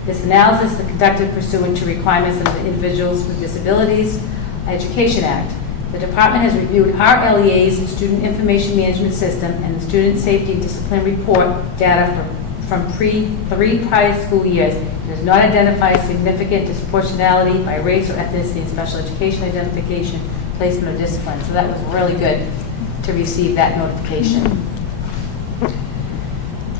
This analysis is conducted pursuant to requirements of the Individuals with Disabilities Education Act. The department has reviewed our LEAs and Student Information Management System and the Student Safety Discipline Report data from three prior school years. It has not identified significant disproportionality by race or ethnicity in special education identification, placement, or discipline. So that was really good to receive that notification.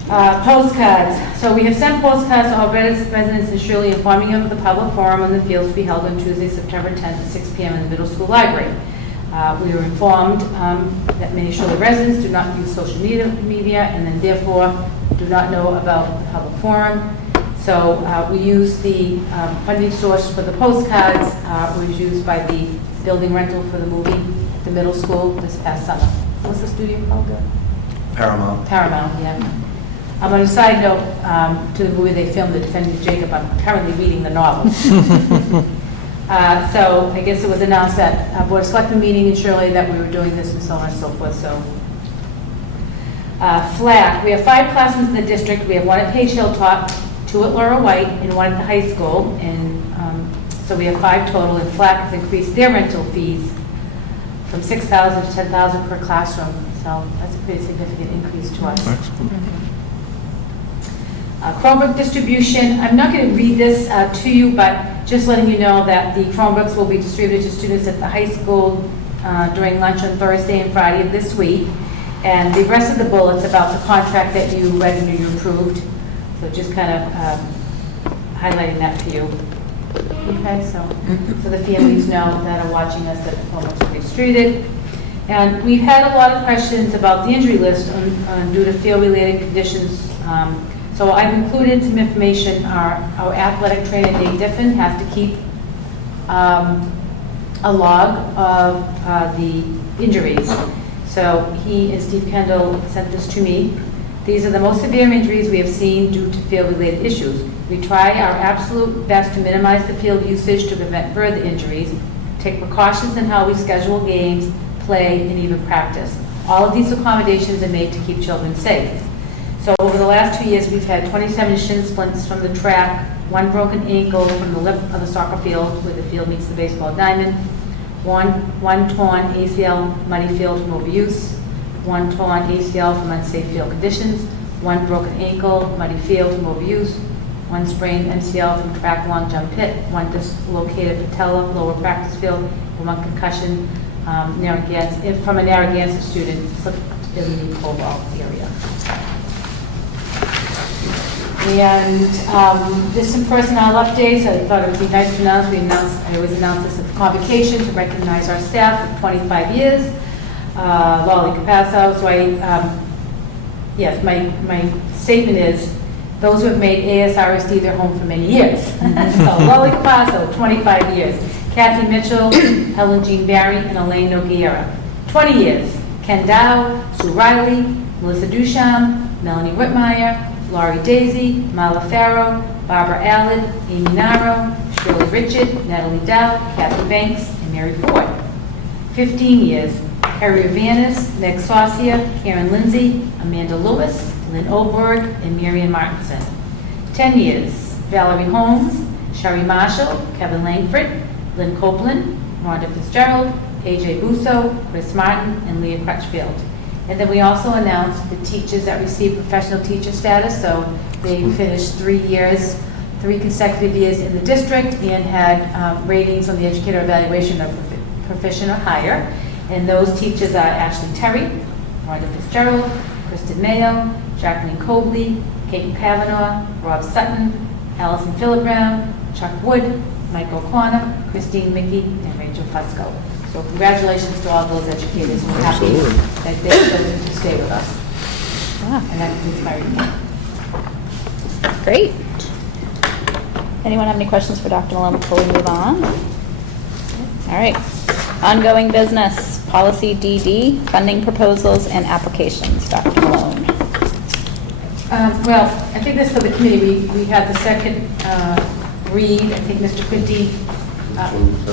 Postcards. So we have sent postcards to all residents in Shirley informing them of the public forum on the fields to be held on Tuesday, September 10th at 6 p.m. in the middle school library. We were informed that many Shirley residents do not use social media and then therefore do not know about the public forum. So we use the funding source for the postcards was used by the building rental for the movie, the middle school, this past summer. What's the studio called? Paramount. Paramount, yeah. On a side note, to the movie they filmed, The Defending Jacob, I'm currently reading the novel. So I guess it was announced at Board of Selectmen meeting in Shirley that we were doing this and so on and so forth. So FLAC, we have 5 classrooms in the district. We have 1 at Page Hilltop, 2 at Laura White, and 1 at the high school. And so we have 5 total, and FLAC has increased their rental fees from $6,000 to $10,000 per classroom. So that's a pretty significant increase to us. Chromebook distribution, I'm not going to read this to you, but just letting you know that the Chromebooks will be distributed to students at the high school during lunch on Thursday and Friday of this week. And the rest of the bullets about the contract that you read and you approved. So just kind of highlighting that for you. Okay, so the families know that are watching us that the Chromebooks will be distributed. And we've had a lot of questions about the injury list due to field-related conditions. So I've included some information. Our athletic trainer, Dave Diffin, has to keep a log of the injuries. So he and Steve Kendall sent this to me. These are the most severe injuries we have seen due to field-related issues. We try our absolute best to minimize the field usage to prevent further injuries, take precautions in how we schedule games, play, and even practice. All of these accommodations are made to keep children safe. So over the last 2 years, we've had 27 shin splints from the track, 1 broken ankle from the lip of the soccer field where the field meets the baseball diamond, one torn ACL muddy field from overuse, 1 torn ACL from unsafe field conditions, 1 broken ankle muddy field from overuse, 1 sprained MCL from track long jump pit, 1 dislocated patella lower practice field, and 1 concussion from a Narragansett student slipped in the pole vault area. And there's some personnel updates. I thought it would be nice to announce. I always announce this at the convocation to recognize our staff of 25 years. Lolly Capasso. So yes, my statement is those who have made ASRSD their home for many years. So Lolly Capasso, 25 years. Kathy Mitchell, Helen Jean Barry, and Elaine Noguera. 20 years. Ken Dow, Sue Riley, Melissa Duchamp, Melanie Whitmire, Laurie Daisy, Marla Farrow, Barbara Allard, Amy Naro, Shirley Richard, Natalie Dow, Kathy Banks, and Mary Ford. 15 years, Harry Vanis, Meg Saucia, Karen Lindsay, Amanda Lewis, Lynn Oberg, and Marian Martinson. 10 years, Valerie Holmes, Sherry Marshall, Kevin Langford, Lynn Copeland, Rhonda Fitzgerald, AJ Busso, Chris Martin, and Leah Crutchfield. And then we also announced the teachers that received professional teacher status. So they finished 3 consecutive years in the district and had ratings on the educator evaluation of proficient or higher. And those teachers are Ashley Terry, Rhonda Fitzgerald, Kristen Mayo, Jacqueline Cobley, Kate Kavanaugh, Rob Sutton, Allison Phillip Brown, Chuck Wood, Mike O'Connor, Christine Mickey, and Rachel Fusco. So congratulations to all those educators, and we're happy that they've chosen to stay with us. And that concludes my report. Great. Anyone have any questions for Dr. Malone before we move on? All right. Ongoing business, policy DD, funding proposals and applications. Dr. Malone. Well, I think this for the committee, we had the second read, I think Mr. Quinty.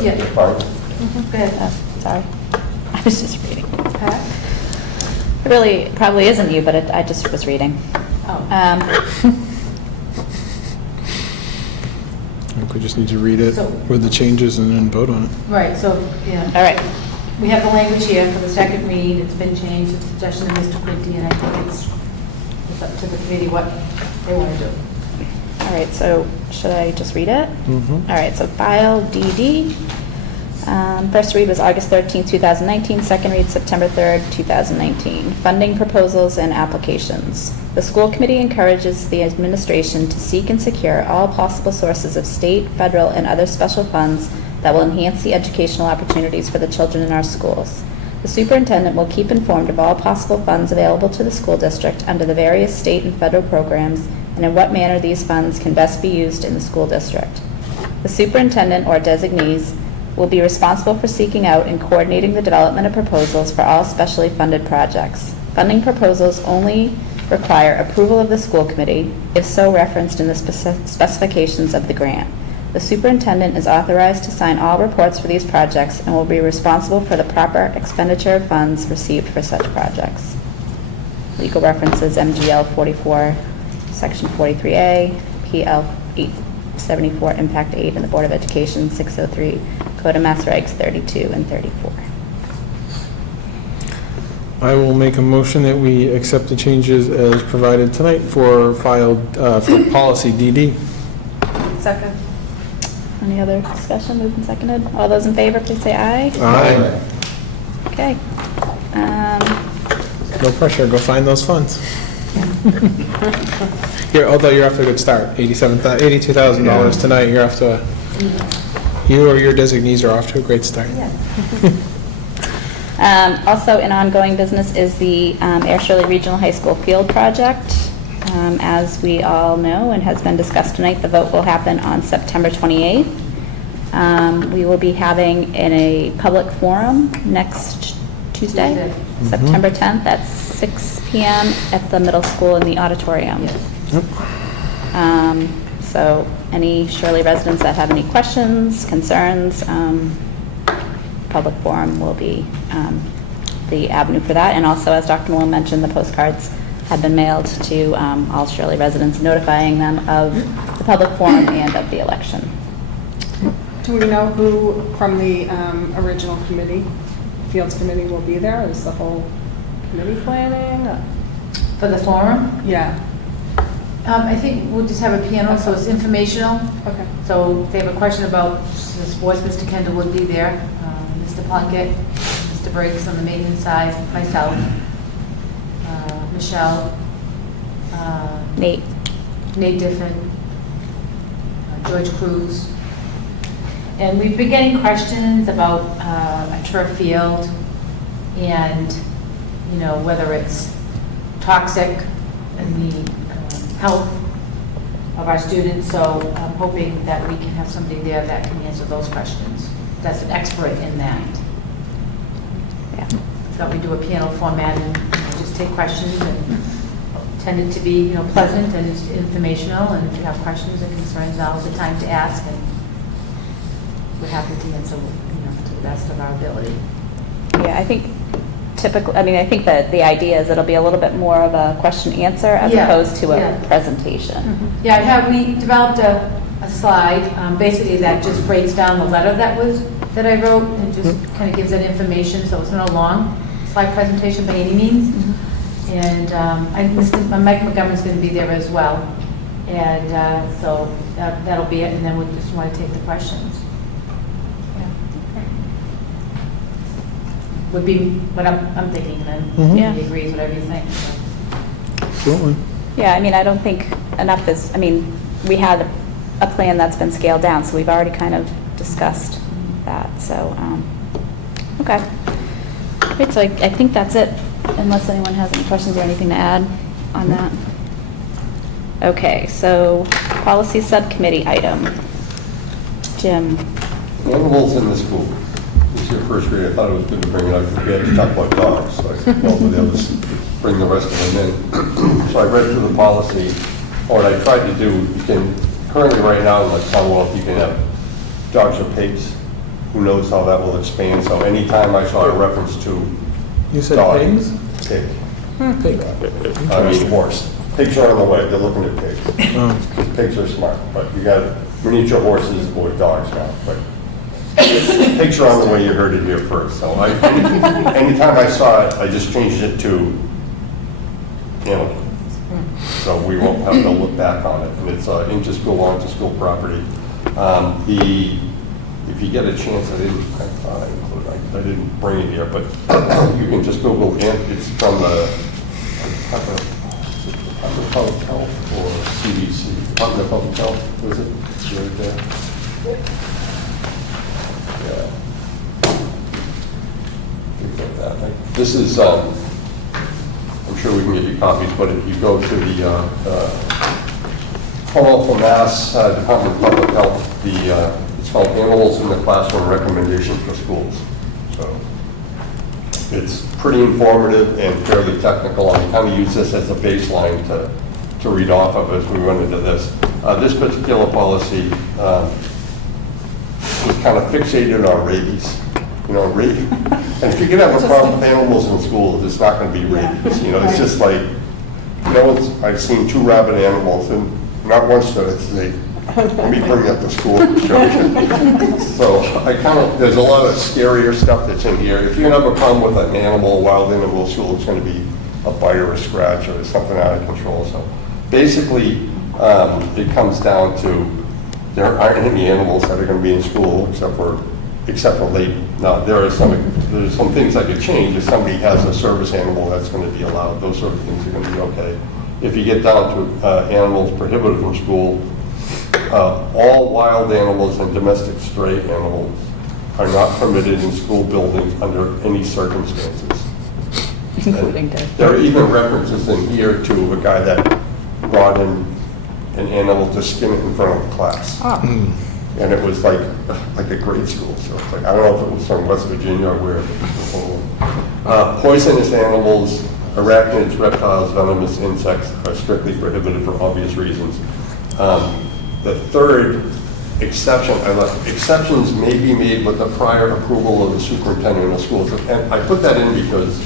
Yeah. Go ahead. Sorry. I was just reading. Pat? It really probably isn't you, but I just was reading. Oh. I think we just need to read it So- with the changes and then vote on it. Right, so, yeah. All right. We have the language here for the second read. It's been changed, it's a suggestion of Mr. Quinty, and I think it's up to the committee what they want to do. All right, so should I just read it? Mhm. All right, so file DD. First read was August 13th, 2019. Second read September 3rd, 2019. Funding proposals and applications. The school committee encourages the administration to seek and secure all possible sources of state, federal, and other special funds that will enhance the educational opportunities for the children in our schools. The superintendent will keep informed of all possible funds available to the school district under the various state and federal programs and in what manner these funds can best be used in the school district. The superintendent or designees will be responsible for seeking out and coordinating the development of proposals for all specially funded projects. Funding proposals only require approval of the school committee, if so referenced in the specifications of the grant. The superintendent is authorized to sign all reports for these projects and will be responsible for the proper expenditure of funds received for such projects. Legal references MGL 44, Section 43A, PL 874, Impact 8, and the Board of Education 603, Code of Mass Regs 32 and 34. I will make a motion that we accept the changes as provided tonight for for policy DD. Second. Any other discussion? Moved and seconded. All those in favor, please say aye. Aye. Okay. No pressure, go find those funds. Although you're off to a good start, $82,000 tonight, you're off to, you or your designees are off to a great start. Also, in ongoing business is the Air Shirley Regional High School Field Project. As we all know and has been discussed tonight, the vote will happen on September 28th. We will be having in a public forum next Tuesday, September 10th at 6 p.m. at the middle school in the auditorium. So any Shirley residents that have any questions, concerns, public forum will be the avenue for that. And also, as Dr. Malone mentioned, the postcards have been mailed to all Shirley residents, notifying them of the public forum and of the election. Do we know who from the original committee, Fields Committee, will be there? Is the whole committee planning? For the forum, Yeah. I think we'll just have a panel, so it's informational. Okay. So if they have a question about the sports, Mr. Kendall would be there, Mr. Plunkett, Mr. Briggs on the maintenance side, myself, Michelle, Nate. Nate Diffin, George Cruz. And we've been getting questions about a turf field and, you know, whether it's toxic and the health of our students. So I'm hoping that we can have somebody there that can answer those questions. That's an expert in that. Yeah. Thought we'd do a panel format and just take questions, and tend it to be, you know, pleasant and informational. And if you have questions and concerns, now's the time to ask, and we're happy to answer, you know, to the best of our ability. Yeah, I think typically, I mean, I think that the idea is it'll be a little bit more of a question-answer as Yeah, opposed to a yeah. presentation. Yeah, we developed a slide, basically that just breaks down the letter that I wrote, and just kind of gives that information, so it's not a long slide presentation by any means. And Mike Montgomery's going to be there as well, and so that'll be it, and then we just want to take the questions. Would be what I'm thinking, and then Yeah. he agrees, whatever you think. So. Absolutely. Yeah, I mean, I don't think enough is, I mean, we had a plan that's been scaled down, so we've already kind of discussed that, so Okay. Great, so I think that's it, unless anyone has any questions or anything to add on that. Okay, so policy subcommittee item. Jim? Animals in the school. This is your first read. I thought it was good to bring it up because we had to talk about dogs. So I said, well, the others bring the rest of them in. So I read through the policy. What I tried to do, you can, currently right now in the Commonwealth, you can have dogs or pigs. Who knows how that will expand. So anytime I saw a reference to You said dog, pigs? pig. Pig. I mean horse. Pigs are on the way. They're looking at pigs. Oh. Pigs are smart, but you got miniature horses or dogs now. But pigs are on the way. You heard it here first. So anytime I saw it, I just changed it to animal. So we won't have to look back on it. And it's inter-school, on-to-school property. If you get a chance, I thought I included, I didn't bring it here, but you can just Google it. It's from the Department of Public Health or CDC, Department of Public Health, was it? It's right there. Yeah. Things like that. This is, I'm sure we can get you copies, but if you go to the Commonwealth Mass Department of Public Health, it's called Animals in the Classroom Recommendations for Schools. So it's pretty informative and fairly technical. I kind of use this as a baseline to read off of as we went into this. This particular policy was kind of fixated on rabies. You know, rabies. And if you can have a problem with animals in school, it's not going to be rabies. You know, it's just like, I've seen 2 rabid animals, and not once did I say, let me bring that to school. So there's a lot of scarier stuff that's in here. If you have a problem with an animal, a wild animal in school, it's going to be a bite or a scratch or something out of control. So basically, it comes down to there aren't any animals that are going to be in school except for labor. Now, there's some things that could change. If somebody has a service animal, that's going to be allowed. Those sort of things are going to be okay. If you get down to animals prohibited from school, all wild animals and domestic stray animals are not permitted in school buildings under any circumstances. Including there are even references in here to a guy that brought in an animal to skin it in front of the class. And it was like a grade school. So it's like, I don't know if it was from West Virginia or where. Poisonous animals, arachnids, reptiles, venomous insects are strictly prohibited for obvious reasons. The third exception, exceptions may be made with the prior approval of the superintendent of schools. And I put that in because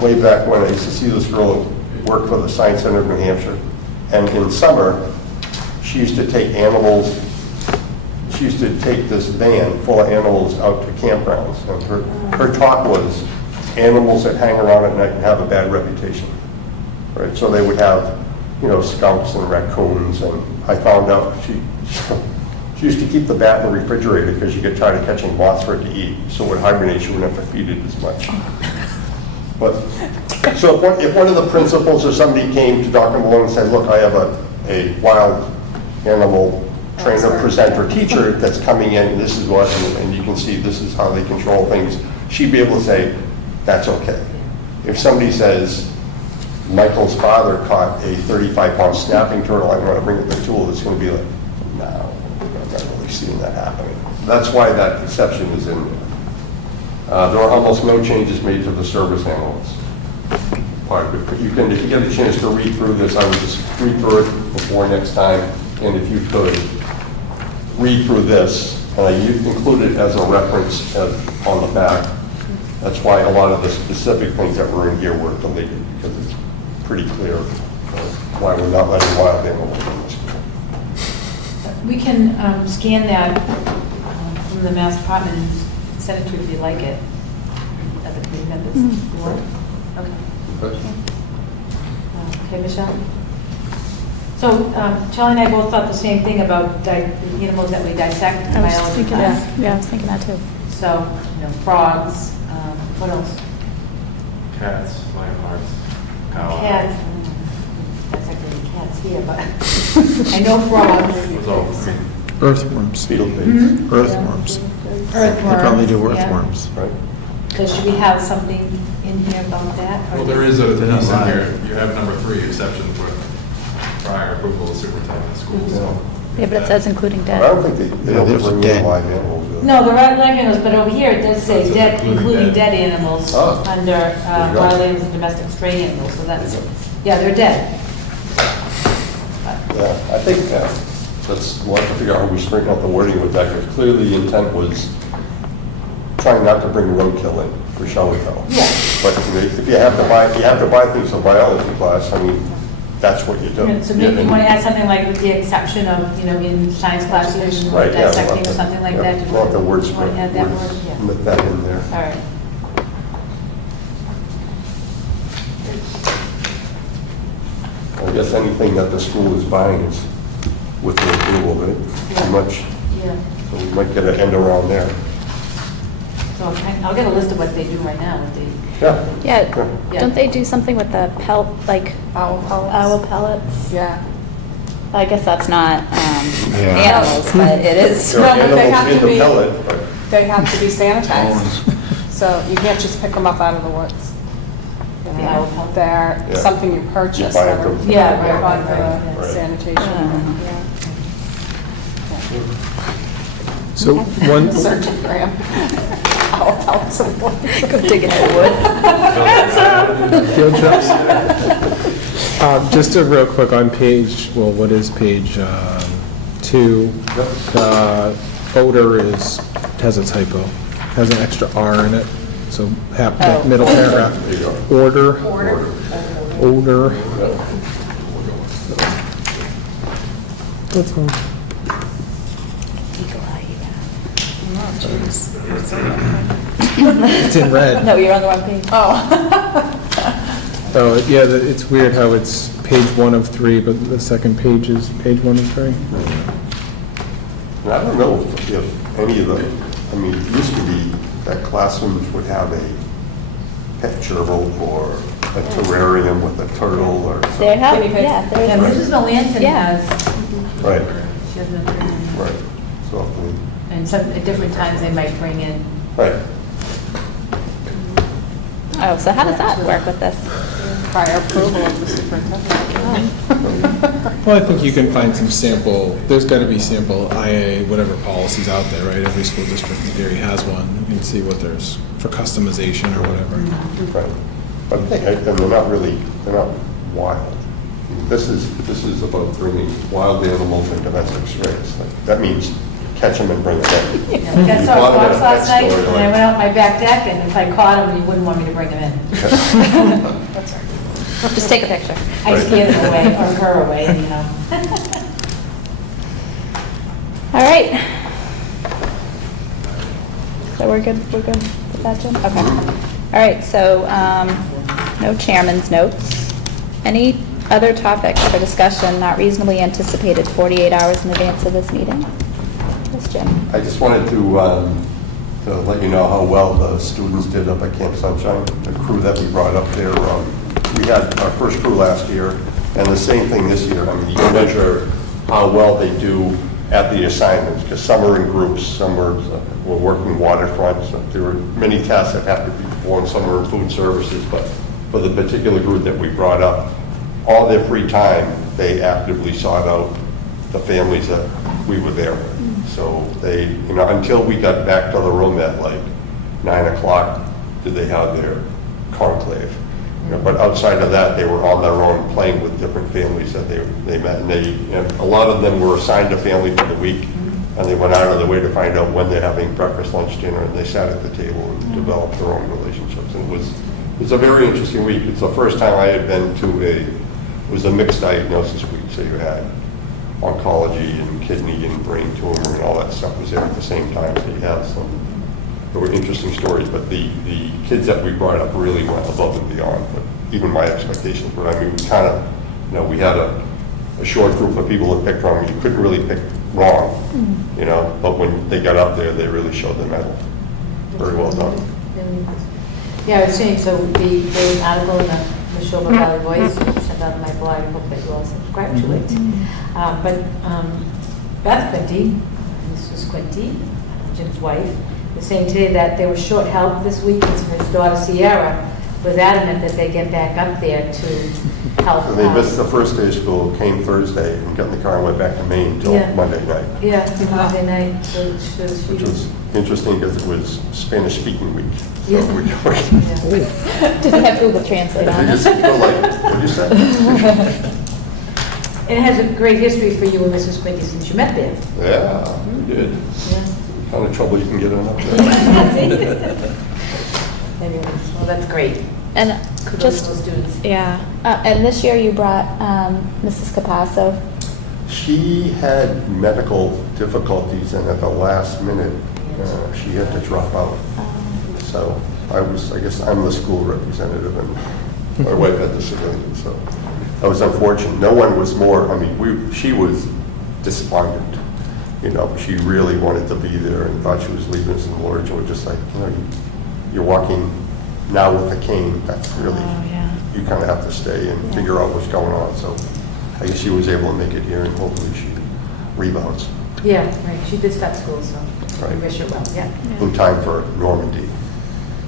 way back when I used to see this girl work for the Science Center of New Hampshire. And in summer, she used to take this van full of animals out to campgrounds. And her talk was animals that hang around at night and have a bad reputation. Right? So they would have, skunks and raccoons, and I found out she used to keep the bat in the refrigerator because she got tired of catching moths for it to eat. So it would hibernate, she wouldn't have to feed it as much. But so if one of the principals or somebody came to Dr. Malone and said, look, I have a wild animal trainer, presenter, teacher that's coming in, and this is what, and you can see this is how they control things, she'd be able to say, that's okay. If somebody says, Michael's father caught a 35-pound snapping turtle, I'm going to bring it the tool, it's going to be like, no, I'm not really seeing that happening. That's why that exception is in there. There are almost no changes made to the service animals part of it. But if you get a chance to read through this, I would just read through it before next time, and if you could read through this, you include it as a reference on the back. That's why a lot of the specific things that were in here were deleted, because it's pretty clear why we're not letting wild animals in the school. We can scan that from the Mass Department and send it to you if you like it. Other committee members, you want? Okay. Okay, Michelle? So Charlie and I both thought the same thing about the animals that we dissect in biology class. I was thinking that too. So, frogs, what else? Cats, lionhearts, Cats. That's actually cats here, but I know frogs. Earthworms. Fetal pigs. Earthworms. Earthworms. They probably do yeah. earthworms. Right. So should we have something in here about that? or Well, there just- is a They're not piece in live. here, you have number 3, exception for prior approval of superintendent of schools. Yeah, but it says including I dead. don't think they Yeah, don't there's a bring dead. in live animals. do they? No, the right live animals, but over here it does say It says dead, including including dead. dead animals Oh. under There you go. wild animals and domestic stray animals, so that's, yeah, they're dead. Yeah, I think we'll have to figure out how we straighten out the wording with that, because clearly the intent was trying not to bring roadkill in for show and tell. Yeah. But if you have to buy things for biology class, I mean, that's what you do. So maybe you want to add something like with the exception of, in science classes, Right, yeah, dissecting or something like that? We'll have the words, You want to add that word? Yeah. put that in there. All right. I guess anything that the school is buying is with the approval, right? Pretty much, Yeah. so we might get an end around there. So I'll get a list of what they do right now, what they, Yeah. Yeah, Yeah. don't they do something with the like Owl pellets. owl pellets? Yeah. I guess that's not Yeah. animals, but it is. There are No, but they have animals in to the be- pellet, but They have to be sanitized. So you can't just pick them up out of the woods. You The know, owl pellet? They're Yeah. something you purchase. buy that it are- from- Yeah, They're right, on for right, the right. sanitation. Yeah. So one, Searching for him. Owl pellets in the woods. Go dig in the woods. field trips. Just a real quick on page, well, what is page 2? The odor has a typo, has an extra R in it, so that middle paragraph. there you go. Order. Odor. That's all. It's in red. No, you're on the wrong page. Oh, yeah, it's weird how it's page 1 of 3, but the second page is page 1 of 3. And I don't know if any of the, I mean, it used to be that classrooms would have a pet gerbil or a terrarium with a turtle or something. There have, Guinea pigs. yeah, Yeah, there's, Mrs. Melanson Yeah. has, Right, she has an aquarium. right. So, I mean, And some, at different times, they might bring in, right. oh, so how does that work with this? Prior approval of the superintendent. Well, I think you can find some sample, there's got to be sample IA, whatever policies out there, right? Every school district in theory has one. You can see what there's for customization or whatever. Right. But I think, and they're not wild. This is about bringing wild animals and domestic strays. Like, that means catch them and bring them in. I got You saw bought them at fox a last pet night, store, and I like- went out my back deck, and if I caught them, you wouldn't want me to bring them in. Just take a picture. I scared them away, or her away, anyhow. All right. So we're good with that, Jim? Okay. All right, so, no chairman's notes. Any other topics for discussion not reasonably anticipated 48 hours in advance of this meeting? Yes, Jim? I just wanted to let you know how well the students did up at Camp Sunshine, the crew that we brought up there. We had our first crew last year, and the same thing this year. I mean, you can measure how well they do at the assignments, because some are in groups, some were working waterfront, so there were many tasks that have to be performed, some were in food services, but for the particular group that we brought up, all their free time, they actively sought out the families that we were there with. So they, until we got back to the room at like 9 o'clock, did they have their conclave. But outside of that, they were on their own playing with different families that they met. And a lot of them were assigned a family for the week, and they went out of their way to find out when they're having breakfast, lunch, dinner, and they sat at the table and developed their own relationships. And it was a very interesting week. It's the first time I had been to it was a mixed diagnosis week, so you had oncology and kidney and brain tumor and all that stuff was there at the same time, so you had there were interesting stories, but the kids that we brought up really went above and beyond, but even my expectations. But I mean, we kind of, we had a short group of people to pick from. You couldn't really pick wrong, but when they got up there, they really showed their mettle. Very well done. Yeah, I was saying, so there was an article in the Neshoba Valley Voice, sent out on my blog, I hope that you all subscribe to it. But Beth Quinty, this was Quinty, Jim's wife, was saying today that they were short help this week, and so his daughter Sierra was adamant that they get back up there to help. And they missed the first day of school, came Thursday, and got in the car and went back to Maine until Yeah. Monday night, Yeah, Monday night, so she. which was interesting because it was Spanish-speaking week. So Yeah. we Yeah. Did they have Google Translate on They it? just go like, what'd you say? It has a great history for you and Mrs. Quinty since you met there. Yeah, we did. Yeah. Kind of trouble you can get in up there. Anyways, well, that's great. And Kudos just, to those students. yeah, and this year you brought Mrs. Capasso. She had medical difficulties, and at the last minute, she had to drop out. So I guess I'm the school representative, and my wife had the civilian, so that was unfortunate. No one was more, she was despondent, she really wanted to be there and thought she was leaving us in the lurch, and we're just like, you're walking now with a cane, that's really, you kind of have to stay and figure out what's going on. So I guess she was able to make it here, and hopefully she rebounds Yeah, right, she did start school, so we Right. wish her well, yeah. in time for Normandy.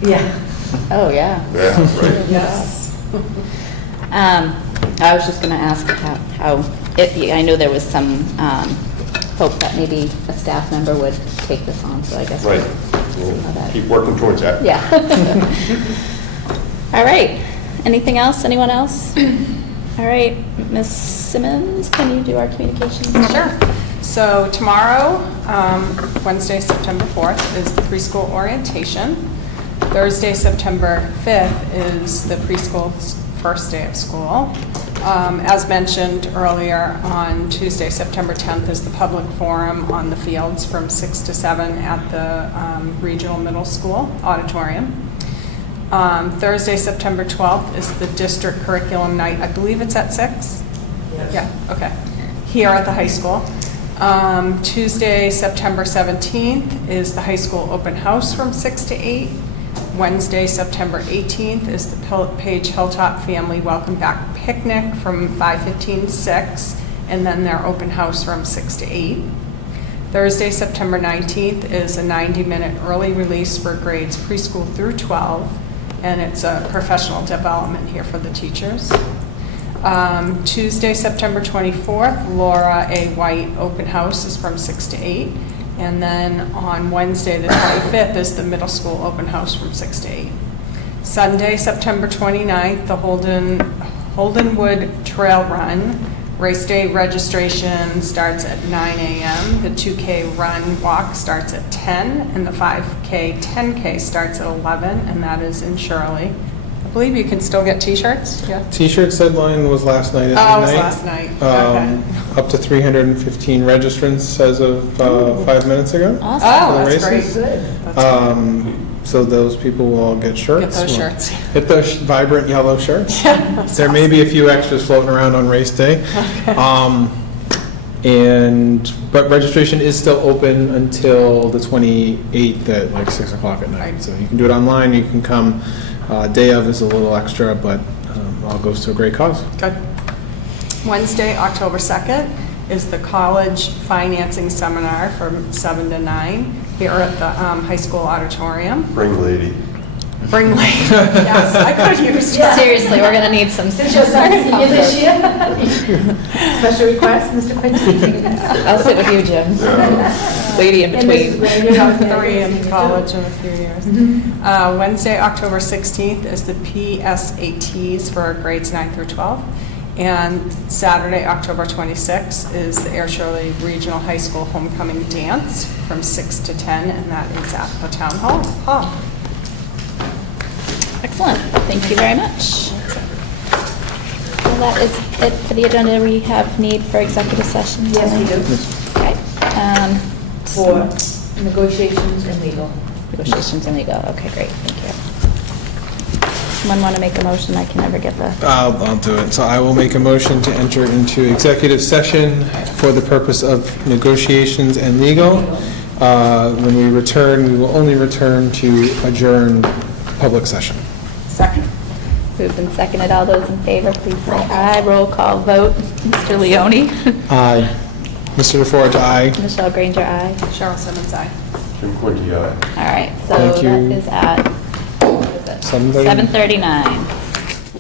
Yeah. Oh, yeah. Yeah, right. Yes. I was just going to ask I know there was some hope that maybe a staff member would take this on, so I guess Right. we'll see how that. Keep working towards that. Yeah. All right. Anything else? Anyone else? All right. Ms. Simmons, can you do our communications? Sure. So tomorrow, Wednesday, September 4th, is the preschool orientation. Thursday, September 5th, is the preschool's first day of school. As mentioned earlier, on Tuesday, September 10th, is the public forum on the fields from 6 to 7 at the Regional Middle School auditorium. Thursday, September 12th, is the district curriculum night. I believe it's at 6? Yes. Yeah, okay. Here at the high school. Tuesday, September 17th, is the high school open house from 6 to 8. Wednesday, September 18th, is the Page Hilltop Family Welcome Back Picnic from 5:15 to 6, and then their open house from 6 to 8. Thursday, September 19th, is a 90-minute early release for grades preschool through 12, and it's a professional development here for the teachers. Tuesday, September 24th, Laura A. White open house is from 6 to 8. And then on Wednesday, the 25th, is the middle school open house from 6 to 8. Sunday, September 29th, the Holdenwood Trail Run. Race day registration starts at 9 a.m. The 2K run walk starts at 10, and the 5K, 10K starts at 11, and that is in Shirley. I believe you can still get T-shirts, yeah? T-shirts deadline was last night at midnight. Oh, it was last night, okay. Up to 315 registrants as of 5 minutes ago. Awesome. Oh, For the that's great. races. Good. That's great. So those people will all get shirts. Get those shirts. Get those vibrant yellow shirts. There may be a few extras floating around on race day. But registration is still open until the 28th at like 6 o'clock at night. Right. So you can do it online, you can come. Day of is a little extra, but all goes to a great cause. Good. Wednesday, October 2nd, is the college financing seminar from 7 to 9 here at the high school auditorium. Bring lady. Bring late. Yes, I could use her. Seriously, we're going to need some. Since you're starting senior this year. Special request, Mr. Quinty? I'll sit with you, Jim. Lady in And Mrs. between. Ranger, how's that? 3 in college in a few years. Wednesday, October 16th, is the PSATs for grades 9 through 12. And Saturday, October 26th, is the Air Shirley Regional High School Homecoming Dance from 6 to 10, and that is at the Town Hall. Excellent. Thank you very much. Well, that is it for the agenda. We have need for executive session. Yes, we do. Okay. For negotiations and legal. Negotiations and legal. Okay, great. Thank you. Someone want to make a motion? I can never get the... I'll do it. So I will make a motion to enter into executive session for the purpose of negotiations and legal. When we return, we will only return to adjourn public session. Second. Moved and seconded. All those in favor, please say aye. Roll call vote. Mr. Leone. Aye. Mr. DeForge, aye. Michelle Granger, aye. Cheryl Simmons, aye. Jim Quinty, aye. All right, so Thank that you. is at, what is it? 7:30. 7:39.